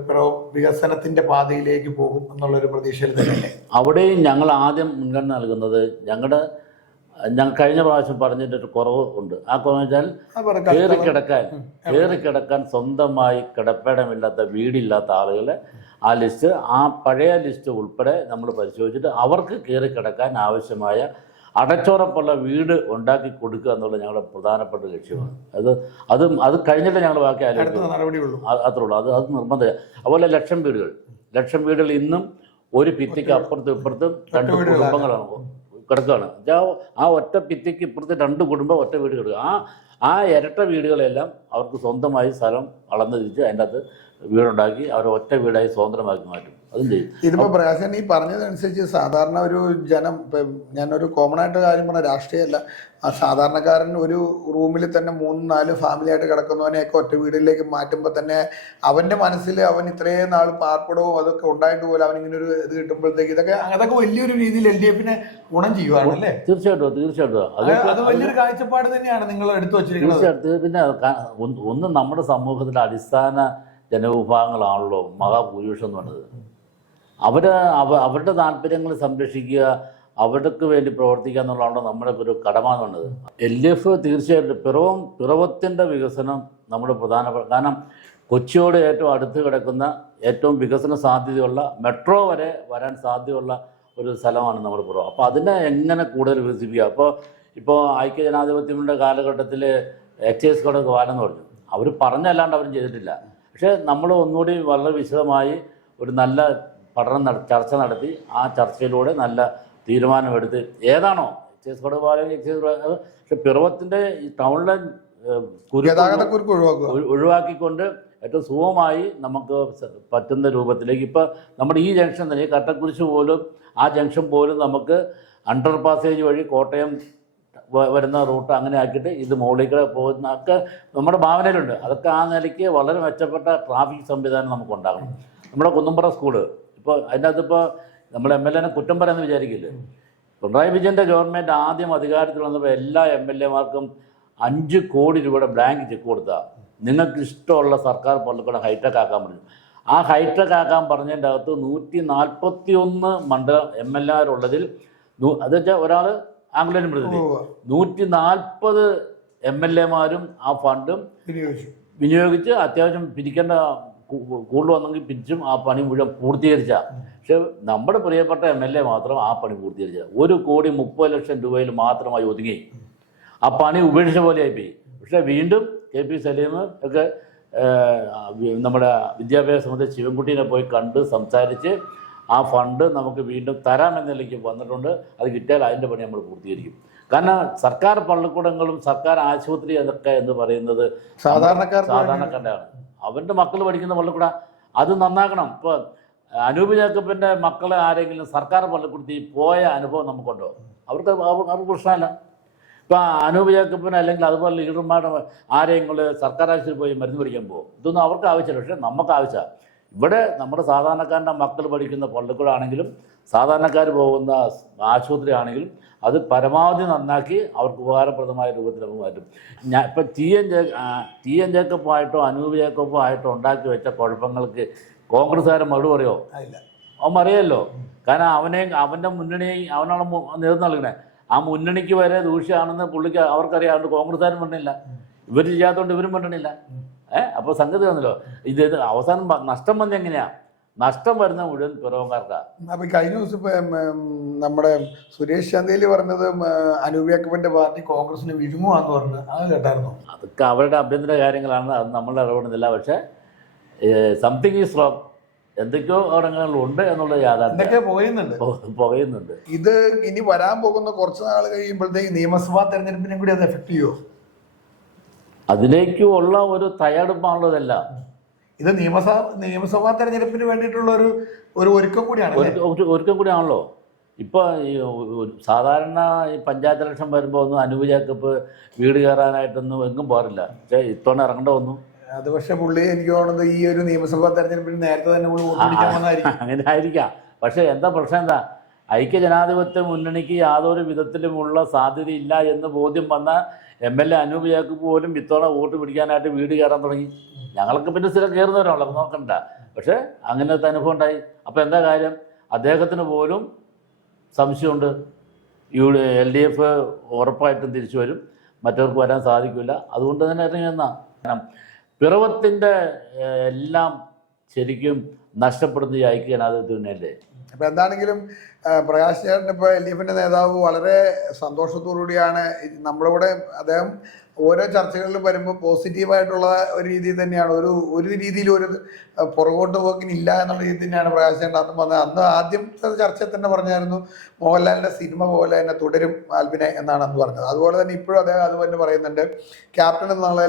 വികസനത്തിന്റെ പാതയിലേക്ക് പോകും എന്നുള്ളൊരു പ്രതീക്ഷയിൽ തന്നെ അവിടെയും ഞങ്ങൾ ആദ്യം മുൻഗണന നൽകുന്നത് ഞങ്ങൾ കഴിഞ്ഞ പ്രാവശ്യം പറഞ്ഞിട്ടൊരു കുറവ് ഉണ്ട്. ആ കുറവ് വെച്ചാൽ കയറിക്കിടക്കാൻ സ്വന്തമായി കിടപ്പിടമില്ലാത്ത വീടില്ലാത്ത ആളുകളെ ആ ലിസ്റ്റ്, ആ പഴയ ലിസ്റ്റ് ഉൾപ്പെടെ നമ്മൾ പരിശോധിച്ചിട്ട് അവർക്ക് കയറിക്കിടക്കാൻ ആവശ്യമായ അടച്ചുറപ്പുള്ള വീട് ഉണ്ടാക്കി കൊടുക്കുക എന്നുള്ളത് ഞങ്ങളുടെ പ്രധാനപ്പെട്ട ലക്ഷ്യമാണ്. അത് കഴിഞ്ഞിട്ട് ഞങ്ങൾ ബാക്കി ആലോചിക്കും. അത്രേ ഉള്ളൂ. അത് നിർബന്ധം. അതുപോലെ 1,00,000 വീടുകൾ ഇന്നും ഒരു ഭിത്തിക്ക് അപ്പുറത്തും ഇപ്പുറത്തും 2 കുടുംബങ്ങളാണ് കിടക്കുകയാണ്. ആ ഒറ്റ ഭിത്തിക്ക് ഇപ്പുറത്ത് 2 കുടുംബം ഒറ്റ വീട് കിടക്കുക. ആ ഇരട്ട വീടുകളെല്ലാം അവർക്ക് സ്വന്തമായി സ്ഥലം അളന്ന് തിരിച്ച് അതിൻ്റെ അകത്ത് വീടുണ്ടാക്കി അവർ ഒറ്റ വീടായി സ്വതന്ത്രമാക്കി മാറ്റും. അതും ചെയ്യും. ഇതിപ്പോൾ പ്രകാശൻ ഈ പറഞ്ഞതനുസരിച്ച് സാധാരണ ഒരു ജനം, ഇപ്പം ഞാനൊരു കോമൺ ആയിട്ട് കാര്യം പറഞ്ഞ രാഷ്ട്രീയമല്ല, ആ സാധാരണക്കാരൻ ഒരു റൂമിൽ തന്നെ 3-4 ഫാമിലി ആയിട്ട് കിടക്കുന്നവനെയൊക്കെ ഒറ്റ വീടിലേക്ക് മാറ്റുമ്പോൾ തന്നെ അവൻ്റെ മനസ്സിൽ അവൻ ഇത്രയും നാൾ പാർപ്പിടവും അതൊക്കെ ഉണ്ടായിട്ട് പോലും അവനിങ്ങനെ ഒരു ഇത് കിട്ടുമ്പോഴത്തേക്ക് അതൊക്കെ വലിയൊരു രീതിയിൽ LDF-നെ ഗുണം ചെയ്യുവാണ് അല്ലേ? തീർച്ചയായിട്ടും അത് വലിയൊരു കാഴ്ചപ്പാട് തന്നെയാണ് നിങ്ങൾ എടുത്തു വച്ചിരിക്കുന്നത്. പിന്നെ ഒന്ന് നമ്മുടെ സമൂഹത്തിലെ അടിസ്ഥാന ജനവിഭാഗങ്ങളാണല്ലോ മഹാഭൂരിപക്ഷം എന്ന് പറയുന്നത്. അവരുടെ താല്പര്യങ്ങൾ സംരക്ഷിക്കുക, അവർക്ക് വേണ്ടി പ്രവർത്തിക്കുക എന്നുള്ളതാണ് നമ്മുടെ ഒരു കടമ എന്നുള്ളത്. LDF തീർച്ചയായിട്ടും പിറവത്തിൻ്റെ വികസനം നമ്മുടെ പ്രധാനപ്പെട്ട, കാരണം കൊച്ചിയോട് ഏറ്റവും അടുത്ത് കിടക്കുന്ന ഏറ്റവും വികസന സാധ്യതയുള്ള മെട്രോ വരെ വരാൻ സാധ്യതയുള്ള ഒരു സ്ഥലമാണ് നമ്മുടെ പിറവം. അപ്പോൾ അതിനെ എങ്ങനെ കൂടുതൽ വികസിപ്പിക്കുക? ഇപ്പോൾ ഐക്യജനാധിപത്യത്തിൻ്റെ കാലഘട്ടത്തിൽ എക്സൈസ് കോടൊക്കെ വാലെന്ന് പറഞ്ഞു. അവർ പറഞ്ഞല്ലാണ്ട് അവരും ചെയ്തിട്ടില്ല. പക്ഷേ നമ്മൾ ഒന്നുകൂടി വളരെ വിശദമായി ഒരു നല്ല ചർച്ച നടത്തി ആ ചർച്ചയിലൂടെ നല്ല തീരുമാനമെടുത്ത് ഏതാണോ എക്സൈസ് കോടതി പോലെ പക്ഷെ പിറവത്തിൻ്റെ ടൗണിലെ ഒഴിവാക്കിക്കൊണ്ട് ഏറ്റവും സുഗമമായി നമുക്ക് പറ്റുന്ന രൂപത്തിലേക്ക് ഇപ്പോൾ നമ്മുടെ ഈ ജംഗ്ഷൻ തന്നെ കട്ടക്കുരിശ് പോലും ആ ജംഗ്ഷൻ പോലും നമുക്ക് അണ്ടർ പാസേജ് വഴി കോട്ടയം വരുന്ന റൂട്ട് അങ്ങനെ ആക്കിയിട്ട് ഇത് മുകളിലേക്ക് പോകുന്നതൊക്കെ നമ്മുടെ ഭാവനയിലുണ്ട്. അതൊക്കെ ആ നിലയ്ക്ക് വളരെ മെച്ചപ്പെട്ട ട്രാഫിക് സംവിധാനം നമുക്ക് ഉണ്ടാകണം. നമ്മുടെ കുന്നുംപുറ സ്കൂള് ഇപ്പോൾ അതിൻ്റെ അകത്തിപ്പോൾ നമ്മൾ MLA-നെ കുറ്റം പറയാമെന്ന് വിചാരിക്കില്ലേ. പിണറായി വിജയൻ്റെ ഗവൺമെൻറ് ആദ്യം അധികാരത്തിൽ വന്നപ്പോൾ എല്ലാ MLA-മാർക്കും 5 കോടി രൂപയുടെ ബ്ലാങ്ക് ചെക്ക് കൊടുത്താൽ നിങ്ങൾക്ക് ഇഷ്ടമുള്ള സർക്കാർ പള്ളിക്കൂടെ ഹൈടെക് ആക്കാൻ പറഞ്ഞു. ആ ഹൈടെക് ആക്കാൻ പറഞ്ഞതിൻ്റെ അകത്ത് 141 മണ്ഡലം MLA-മാരുള്ളതിൽ അത് വെച്ചാൽ ഒരാൾ ആംഗ്ലേയൻ പ്രതിനിധി 140 MLA-മാരും ആ ഫണ്ടും വിനിയോഗിച്ച് അത്യാവശ്യം കൂടുതൽ വന്നെങ്കിൽ പിച്ചും ആ പണി മുഴുവൻ പൂർത്തീകരിച്ച. പക്ഷെ നമ്മുടെ പ്രിയപ്പെട്ട MLA മാത്രം ആ പണി പൂർത്തീകരിച്ച. 1,30,00,000 രൂപയിൽ മാത്രമായി ഒതുങ്ങി. ആ പണി ഉപേക്ഷിച്ച പോലെ ആയിപ്പോയി. പക്ഷെ വീണ്ടും KP സലീം ഒക്കെ നമ്മുടെ വിദ്യാഭ്യാസ മന്ത്രി ശിവൻകുട്ടീനെ പോയി കണ്ട് സംസാരിച്ച് ആ ഫണ്ട് നമുക്ക് വീണ്ടും തരാമെന്ന നിലയ്ക്ക് വന്നിട്ടുണ്ട്. അത് കിട്ടിയാൽ അതിൻ്റെ പണി നമ്മൾ പൂർത്തീകരിക്കും. കാരണം സർക്കാർ പള്ളിക്കൂടങ്ങളും സർക്കാർ ആശുപത്രി അതൊക്കെ എന്ന് പറയുന്നത് സാധാരണക്കാരുടെ ആണ്. അവൻ്റെ മക്കൾ പഠിക്കുന്ന പള്ളിക്കൂടം അത് നന്നാക്കണം. ഇപ്പോൾ അനൂപ് ജേക്കബിൻ്റെ മക്കളെ ആരെങ്കിലും സർക്കാർ പള്ളിക്കൂടത്തിൽ പോയ അനുഭവം നമുക്കുണ്ടോ? അവർക്ക് പ്രശ്നമല്ല. ഇപ്പം അനൂപ് ജേക്കബിന് അല്ലെങ്കിൽ അതുപോലെ ലീഡർമാരുടെ ആരെങ്കിലും സർക്കാർ ആശുപത്രിയിൽ പോയി മരുന്ന് പിടിക്കാൻ പോകും. ഇതൊന്നും അവർക്ക് ആവശ്യമില്ല. പക്ഷേ നമുക്ക് ആവശ്യമാണ്. ഇവിടെ നമ്മുടെ സാധാരണക്കാരൻ്റെ മക്കൾ പഠിക്കുന്ന പള്ളിക്കൂടാണെങ്കിലും സാധാരണക്കാർ പോകുന്ന ആശുപത്രി ആണെങ്കിലും അത് പരമാവധി നന്നാക്കി അവർക്ക് ഉപകാരപ്രദമായ രൂപത്തിൽ നമുക്ക് മാറ്റും. ഇപ്പം ടി എൻ ജേക്കബുമായിട്ടോ അനൂപ് ജേക്കബോ ആയിട്ടോ ഉണ്ടാക്കി വെച്ച കുഴപ്പങ്ങൾക്ക് കോൺഗ്രസ്സുകാരെ മറുപടി പറയുമോ? അവൻ അറിയാമല്ലോ. കാരണം അവൻ്റെ മുന്നണി അവനാണ് നേതൃത്വം നൽകണേ. ആ മുന്നണിക്ക് വരെ ദൂഷ്യമാണെന്ന് പുള്ളിക്ക് അവർക്കറിയാം. അതുകൊണ്ട് കോൺഗ്രസ്സുകാരും പറഞ്ഞില്ല, ഇവർ ചെയ്യാത്തതുകൊണ്ട് ഇവരും പറഞ്ഞില്ല. അപ്പോൾ സംഗതി വന്നല്ലോ. ഇത് അവസാനം നഷ്ടം വന്നത് എങ്ങനെയാ? നഷ്ടം വരുന്ന മുഴുവൻ പിറവക്കാർക്കാണ്. അപ്പൊ കഴിഞ്ഞ ദിവസം ഇപ്പം നമ്മുടെ സുരേഷ് ചന്തേലി പറഞ്ഞത് അനൂപ് ജേക്കബിന്റെ പാർട്ടി കോൺഗ്രസിന് വിഴുങ്ങുവാന്ന് പറഞ്ഞു. അത് കേട്ടായിരുന്നു? അതൊക്കെ അവരുടെ ആഭ്യന്തര കാര്യങ്ങളാണ്. അത് നമ്മളുടെ ഇടപെടുന്നില്ല. പക്ഷേ സംതിങ് ഈസ് റോങ്. എന്തൊക്കെയോ അടങ്ങളുണ്ട് എന്നുള്ളത് യാഥാർത്ഥ്യം. പുകയുന്നുണ്ട്. ഇത് ഇനി വരാൻ പോകുന്ന കുറച്ച് നാൾ കഴിയുമ്പോഴത്തേക്ക് നിയമസഭാ തെരഞ്ഞെടുപ്പിനെ കൂടി അത് എഫക്ട് ചെയ്യുമോ? അതിലേക്കുള്ള ഒരു തയ്യാറെടുപ്പാണുള്ളതല്ല. ഇത് നിയമസഭാ തെരഞ്ഞെടുപ്പിന് വേണ്ടിയിട്ടുള്ള ഒരു ഒരുക്കം കൂടിയാണ്. ഒരുക്കം കൂടിയാണല്ലോ. ഇപ്പോൾ ഈ സാധാരണ ഈ പഞ്ചായത്ത് ഇലക്ഷൻ വരുമ്പോൾ ഒന്നും അനൂപ് ജേക്കബ് വീട് കയറാനായിട്ടൊന്നും എങ്ങും പോകാറില്ല. പക്ഷേ ഇത്തവണ ഇറങ്ങേണ്ട വന്നു. അത് പക്ഷെ പുള്ളി എനിക്ക് തോന്നുന്നത് ഈ ഒരു നിയമസഭാ തെരഞ്ഞെടുപ്പിന് നേരത്തെ തന്നെ അങ്ങനെ ആയിരിക്കാം. പക്ഷെ എന്താ പ്രശ്നം? എന്താ ഐക്യജനാധിപത്യ മുന്നണിക്ക് യാതൊരു വിധത്തിലുമുള്ള സാധ്യതയില്ല എന്ന് ബോധ്യം വന്ന MLA അനൂപ് ജേക്കബ് പോലും ഇത്തവണ വോട്ട് പിടിക്കാനായിട്ട് വീട് കയറാൻ തുടങ്ങി. ഞങ്ങൾക്ക് പിന്നെ സ്ഥിരം കയറുന്നവരാണല്ലോ, നോക്കണ്ട. പക്ഷെ അങ്ങനത്തെ അനുഭവം ഉണ്ടായി. അപ്പോൾ എന്താ കാര്യം? അദ്ദേഹത്തിന് പോലും സംശയമുണ്ട്. LDF ഉറപ്പായിട്ടും തിരിച്ചു വരും, മറ്റവർക്ക് വരാൻ സാധിക്കില്ല. അതുകൊണ്ട് തന്നെ ഇറങ്ങിയെന്നാ പിറവത്തിൻ്റെ എല്ലാം ശരിക്കും നഷ്ടപ്പെടുന്ന ഈ ഐക്യജനാധിപത്യത്തിനല്ലേ. അപ്പം എന്താണെങ്കിലും പ്രകാശ് ചേട്ടൻ ഇപ്പോൾ LDFിൻ്റെ നേതാവ് വളരെ സന്തോഷത്തോടുകൂടിയാണ് നമ്മുടെ കൂടെ. അദ്ദേഹം ഓരോ ചർച്ചകളിലും വരുമ്പോൾ പോസിറ്റീവായിട്ടുള്ള ഒരു രീതിയിൽ തന്നെയാണ്. ഒരു രീതിയിൽ ഒരു പുറകോട്ട് പോക്കിനില്ല എന്നുള്ള രീതിയിൽ തന്നെയാണ് പ്രകാശ് ചേട്ടൻ അന്ന് വന്നത്. അന്ന് ആദ്യത്തെ ചർച്ചയിൽ തന്നെ പറഞ്ഞായിരുന്നു മോഹൻലാലിൻ്റെ സിനിമ പോലെ തന്നെ തുടരും ആൽബിനെ എന്നാണ് അന്ന് പറഞ്ഞത്. അതുപോലെ തന്നെ ഇപ്പോഴും അദ്ദേഹം അത് തന്നെ പറയുന്നുണ്ട്. ക്യാപ്റ്റൻ എന്നുള്ള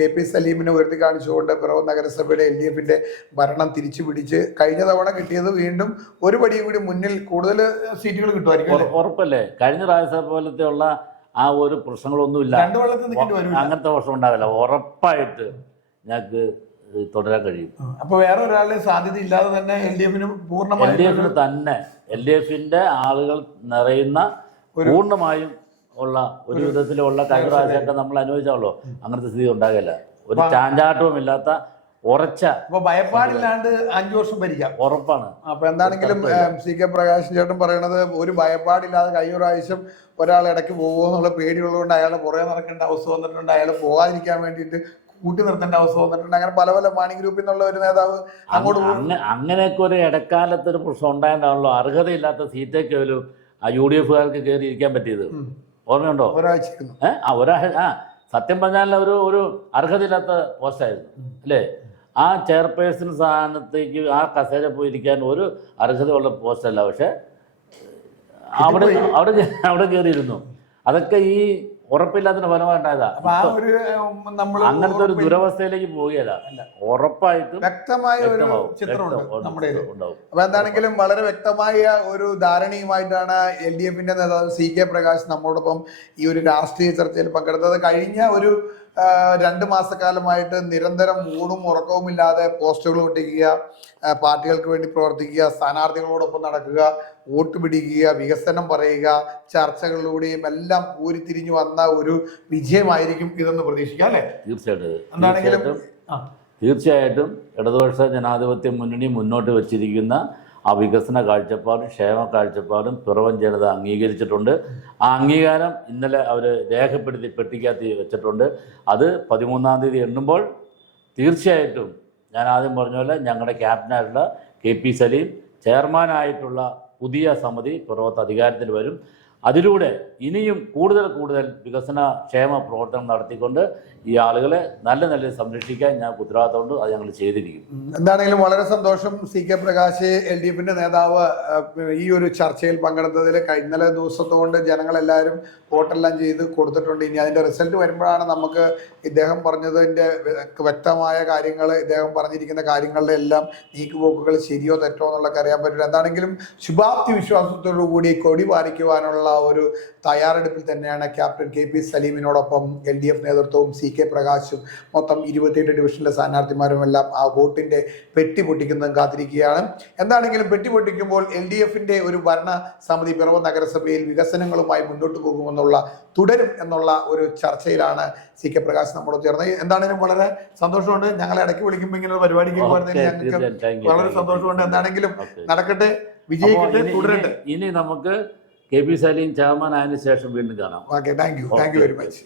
KP സലീമിനെ ഉയർത്തി കാണിച്ചുകൊണ്ട് പിറവം നഗരസഭയുടെ LDFിൻ്റെ ഭരണം തിരിച്ചു പിടിച്ച് കഴിഞ്ഞ തവണ കിട്ടിയത് വീണ്ടും ഒരു പടിയും കൂടി മുന്നിൽ കൂടുതൽ സീറ്റുകൾ കിട്ടുമായിരിക്കും. ഉറപ്പല്ലേ? കഴിഞ്ഞ പ്രാവശ്യം പോലത്തെ ഉള്ള ആ ഒരു പ്രശ്നങ്ങളൊന്നുമില്ല. അങ്ങനത്തെ പ്രശ്നം ഉണ്ടാവില്ല. ഉറപ്പായിട്ട് ഞങ്ങൾക്ക് തുടരാൻ കഴിയും. അപ്പോൾ വേറെ ഒരാളുടെ സാധ്യത ഇല്ലാതെ തന്നെ LDFിന്റെ ആളുകൾ നിറയുന്ന പൂർണ്ണമായും ഉള്ള ഒരു വിധത്തിലുള്ള കഴിഞ്ഞ പ്രാവശ്യമൊക്കെ നമ്മൾ അനുഭവിച്ചാണല്ലോ. അങ്ങനത്തെ സ്ഥിതി ഉണ്ടാകില്ല. ഒരു ചാഞ്ചാട്ടവും ഇല്ലാത്ത ഉറച്ച ഭയപ്പാടില്ലാണ്ട് 5 വർഷം ഭരിക്കാം ഉറപ്പാണ്. അപ്പൊ എന്താണെങ്കിലും CK പ്രകാശൻ ചേട്ടൻ പറയണത് ഒരു ഭയപ്പാടില്ലാതെ കഴിഞ്ഞ പ്രാവശ്യം ഒരാൾ ഇടയ്ക്ക് പോകുമോ എന്നുള്ള പേടിയുള്ളതുകൊണ്ട് അയാളെ പുറകെ നടക്കേണ്ട അവസ്ഥ വന്നിട്ടുണ്ട്. അയാളെ പോകാതിരിക്കാൻ വേണ്ടിയിട്ട് കൂട്ടി നിർത്തേണ്ട അവസ്ഥ വന്നിട്ടുണ്ട്. അങ്ങനെ പല പല മാണി ഗ്രൂപ്പിൽ നിന്നുള്ള ഒരു നേതാവ് അങ്ങോട്ട് അങ്ങനെയൊക്കെ ഒരു ഇടക്കാലത്തൊരു പ്രശ്നം ഉണ്ടായതാണല്ലോ. അർഹതയില്ലാത്ത സീറ്റൊക്കെ ഒരു UDFകാർക്ക് കയറി ഇരിക്കാൻ പറ്റിയത് ഓർമ്മയുണ്ടോ? ഒരാഴ്ച സത്യം പറഞ്ഞാൽ ഒരു അർഹതയില്ലാത്ത പോസ്റ്റായിരുന്നു അല്ലേ? ആ ചെയർപേഴ്സൺ സ്ഥാനത്തേക്ക് ആ കസേര പോയിരിക്കാൻ ഒരു അർഹതയുള്ള പോസ്റ്റല്ല. പക്ഷെ അവിടെ കയറിയിരുന്നു. അതൊക്കെ ഈ ഉറപ്പില്ലാത്തതിന് ഫലമായിട്ടായതാ. അങ്ങനത്തെ ഒരു ദുരവസ്ഥയിലേക്ക് പോവുകയല്ല. ഉറപ്പായിട്ടും വ്യക്തമായ ഒരു ചിത്രമുണ്ട് നമ്മുടെ. അപ്പൊ എന്താണെങ്കിലും വളരെ വ്യക്തമായ ഒരു ധാരണയുമായിട്ടാണ് LDFിന്റെ നേതാവ് CK പ്രകാശ് നമ്മോടൊപ്പം ഈ ഒരു രാഷ്ട്രീയ ചർച്ചയിൽ പങ്കെടുത്തത്. കഴിഞ്ഞ ഒരു 2 മാസക്കാലമായിട്ട് നിരന്തരം ഊണും ഉറക്കവുമില്ലാതെ പോസ്റ്ററുകൾ ഒട്ടിക്കുക, പാർട്ടികൾക്ക് വേണ്ടി പ്രവർത്തിക്കുക, സ്ഥാനാർത്ഥികളോടൊപ്പം നടക്കുക, വോട്ട് പിടിക്കുക, വികസനം പറയുക, ചർച്ചകളിലൂടെയും എല്ലാം ഊരിത്തിരിഞ്ഞു വന്ന ഒരു വിജയമായിരിക്കും ഇതെന്ന് പ്രതീക്ഷിക്കാം അല്ലേ? തീർച്ചയായിട്ടും ഇടതുപക്ഷ ജനാധിപത്യ മുന്നണി മുന്നോട്ട് വച്ചിരിക്കുന്ന ആ വികസന കാഴ്ചപ്പാടും ക്ഷേമ കാഴ്ചപ്പാടും പിറവം ജനത അംഗീകരിച്ചിട്ടുണ്ട്. ആ അംഗീകാരം ഇന്നലെ അവർ രേഖപ്പെടുത്തി പെട്ടിക്കകത്ത് വെച്ചിട്ടുണ്ട്. അത് 13-ാം തീയതി എണ്ണുമ്പോൾ തീർച്ചയായിട്ടും ഞാൻ ആദ്യം പറഞ്ഞ പോലെ ഞങ്ങളുടെ ക്യാപ്റ്റനായിട്ടുള്ള KP സലീം, ചെയർമാനായിട്ടുള്ള പുതിയ സമിതി പിറവത്ത് അധികാരത്തിൽ വരും. അതിലൂടെ ഇനിയും കൂടുതൽ വികസന ക്ഷേമ പ്രവർത്തനം നടത്തിക്കൊണ്ട് ഈ ആളുകളെ നല്ല സംരക്ഷിക്കാൻ ഞങ്ങൾക്ക് ഉത്തരവാദിത്തമുണ്ട്. അത് ഞങ്ങൾ ചെയ്തിരിക്കും. എന്താണെങ്കിലും വളരെ സന്തോഷം. CK പ്രകാശ് LDFന്റെ നേതാവ് ഈ ഒരു ചർച്ചയിൽ പങ്കെടുത്തതിൽ ഇന്നലെ ദിവസത്തുകൊണ്ട് ജനങ്ങളെല്ലാവരും വോട്ടെല്ലാം ചെയ്ത് കൊടുത്തിട്ടുണ്ട്. ഇനി അതിന്റെ റിസൾട്ട് വരുമ്പോഴാണ് നമുക്ക് ഇദ്ദേഹം പറഞ്ഞതിന്റെ വ്യക്തമായ കാര്യങ്ങൾ, ഇദ്ദേഹം പറഞ്ഞിരിക്കുന്ന കാര്യങ്ങളുടെ എല്ലാം നീക്കുപോക്കുകൾ ശരിയോ തെറ്റോ എന്നുള്ളതൊക്കെ അറിയാൻ പറ്റില്ല. എന്താണെങ്കിലും ശുഭാപ്തി വിശ്വാസത്തോടു കൂടി കൊടി പാലിക്കുവാനുള്ള ഒരു തയ്യാറെടുപ്പിൽ തന്നെയാണ് ക്യാപ്റ്റൻ KP സലീമിനോടൊപ്പം LDF നേതൃത്വവും CK പ്രകാശും മൊത്തം 28 ഡിവിഷനിലെ സ്ഥാനാർത്ഥിമാരും എല്ലാം ആ വോട്ടിന്റെ പെട്ടി പൊട്ടിക്കുന്നതും കാത്തിരിക്കുകയാണ്. എന്താണെങ്കിലും പെട്ടി പൊട്ടിക്കുമ്പോൾ LDFന്റെ ഒരു ഭരണ സമിതി പിറവം നഗരസഭയിൽ വികസനങ്ങളുമായി മുന്നോട്ട് പോകുമെന്നുള്ള തുടരും എന്നുള്ള ഒരു ചർച്ചയിലാണ് CK പ്രകാശ് നമ്മോട് ചേർന്നത്. എന്താണെങ്കിലും വളരെ സന്തോഷമുണ്ട്. ഞങ്ങളെ ഇടയ്ക്ക് വിളിക്കുമ്പോൾ ഇങ്ങനെ പരിപാടിക്ക് പോകുന്നതിന് ഞങ്ങൾക്ക് വളരെ സന്തോഷമുണ്ട്. എന്താണെങ്കിലും നടക്കട്ടെ, വിജയിക്കട്ടെ, തുടരട്ടെ. ഇനി നമുക്ക് KP സലീം ചെയർമാൻ ആയതിനു ശേഷം വീണ്ടും കാണാം. Okay, thank you very much.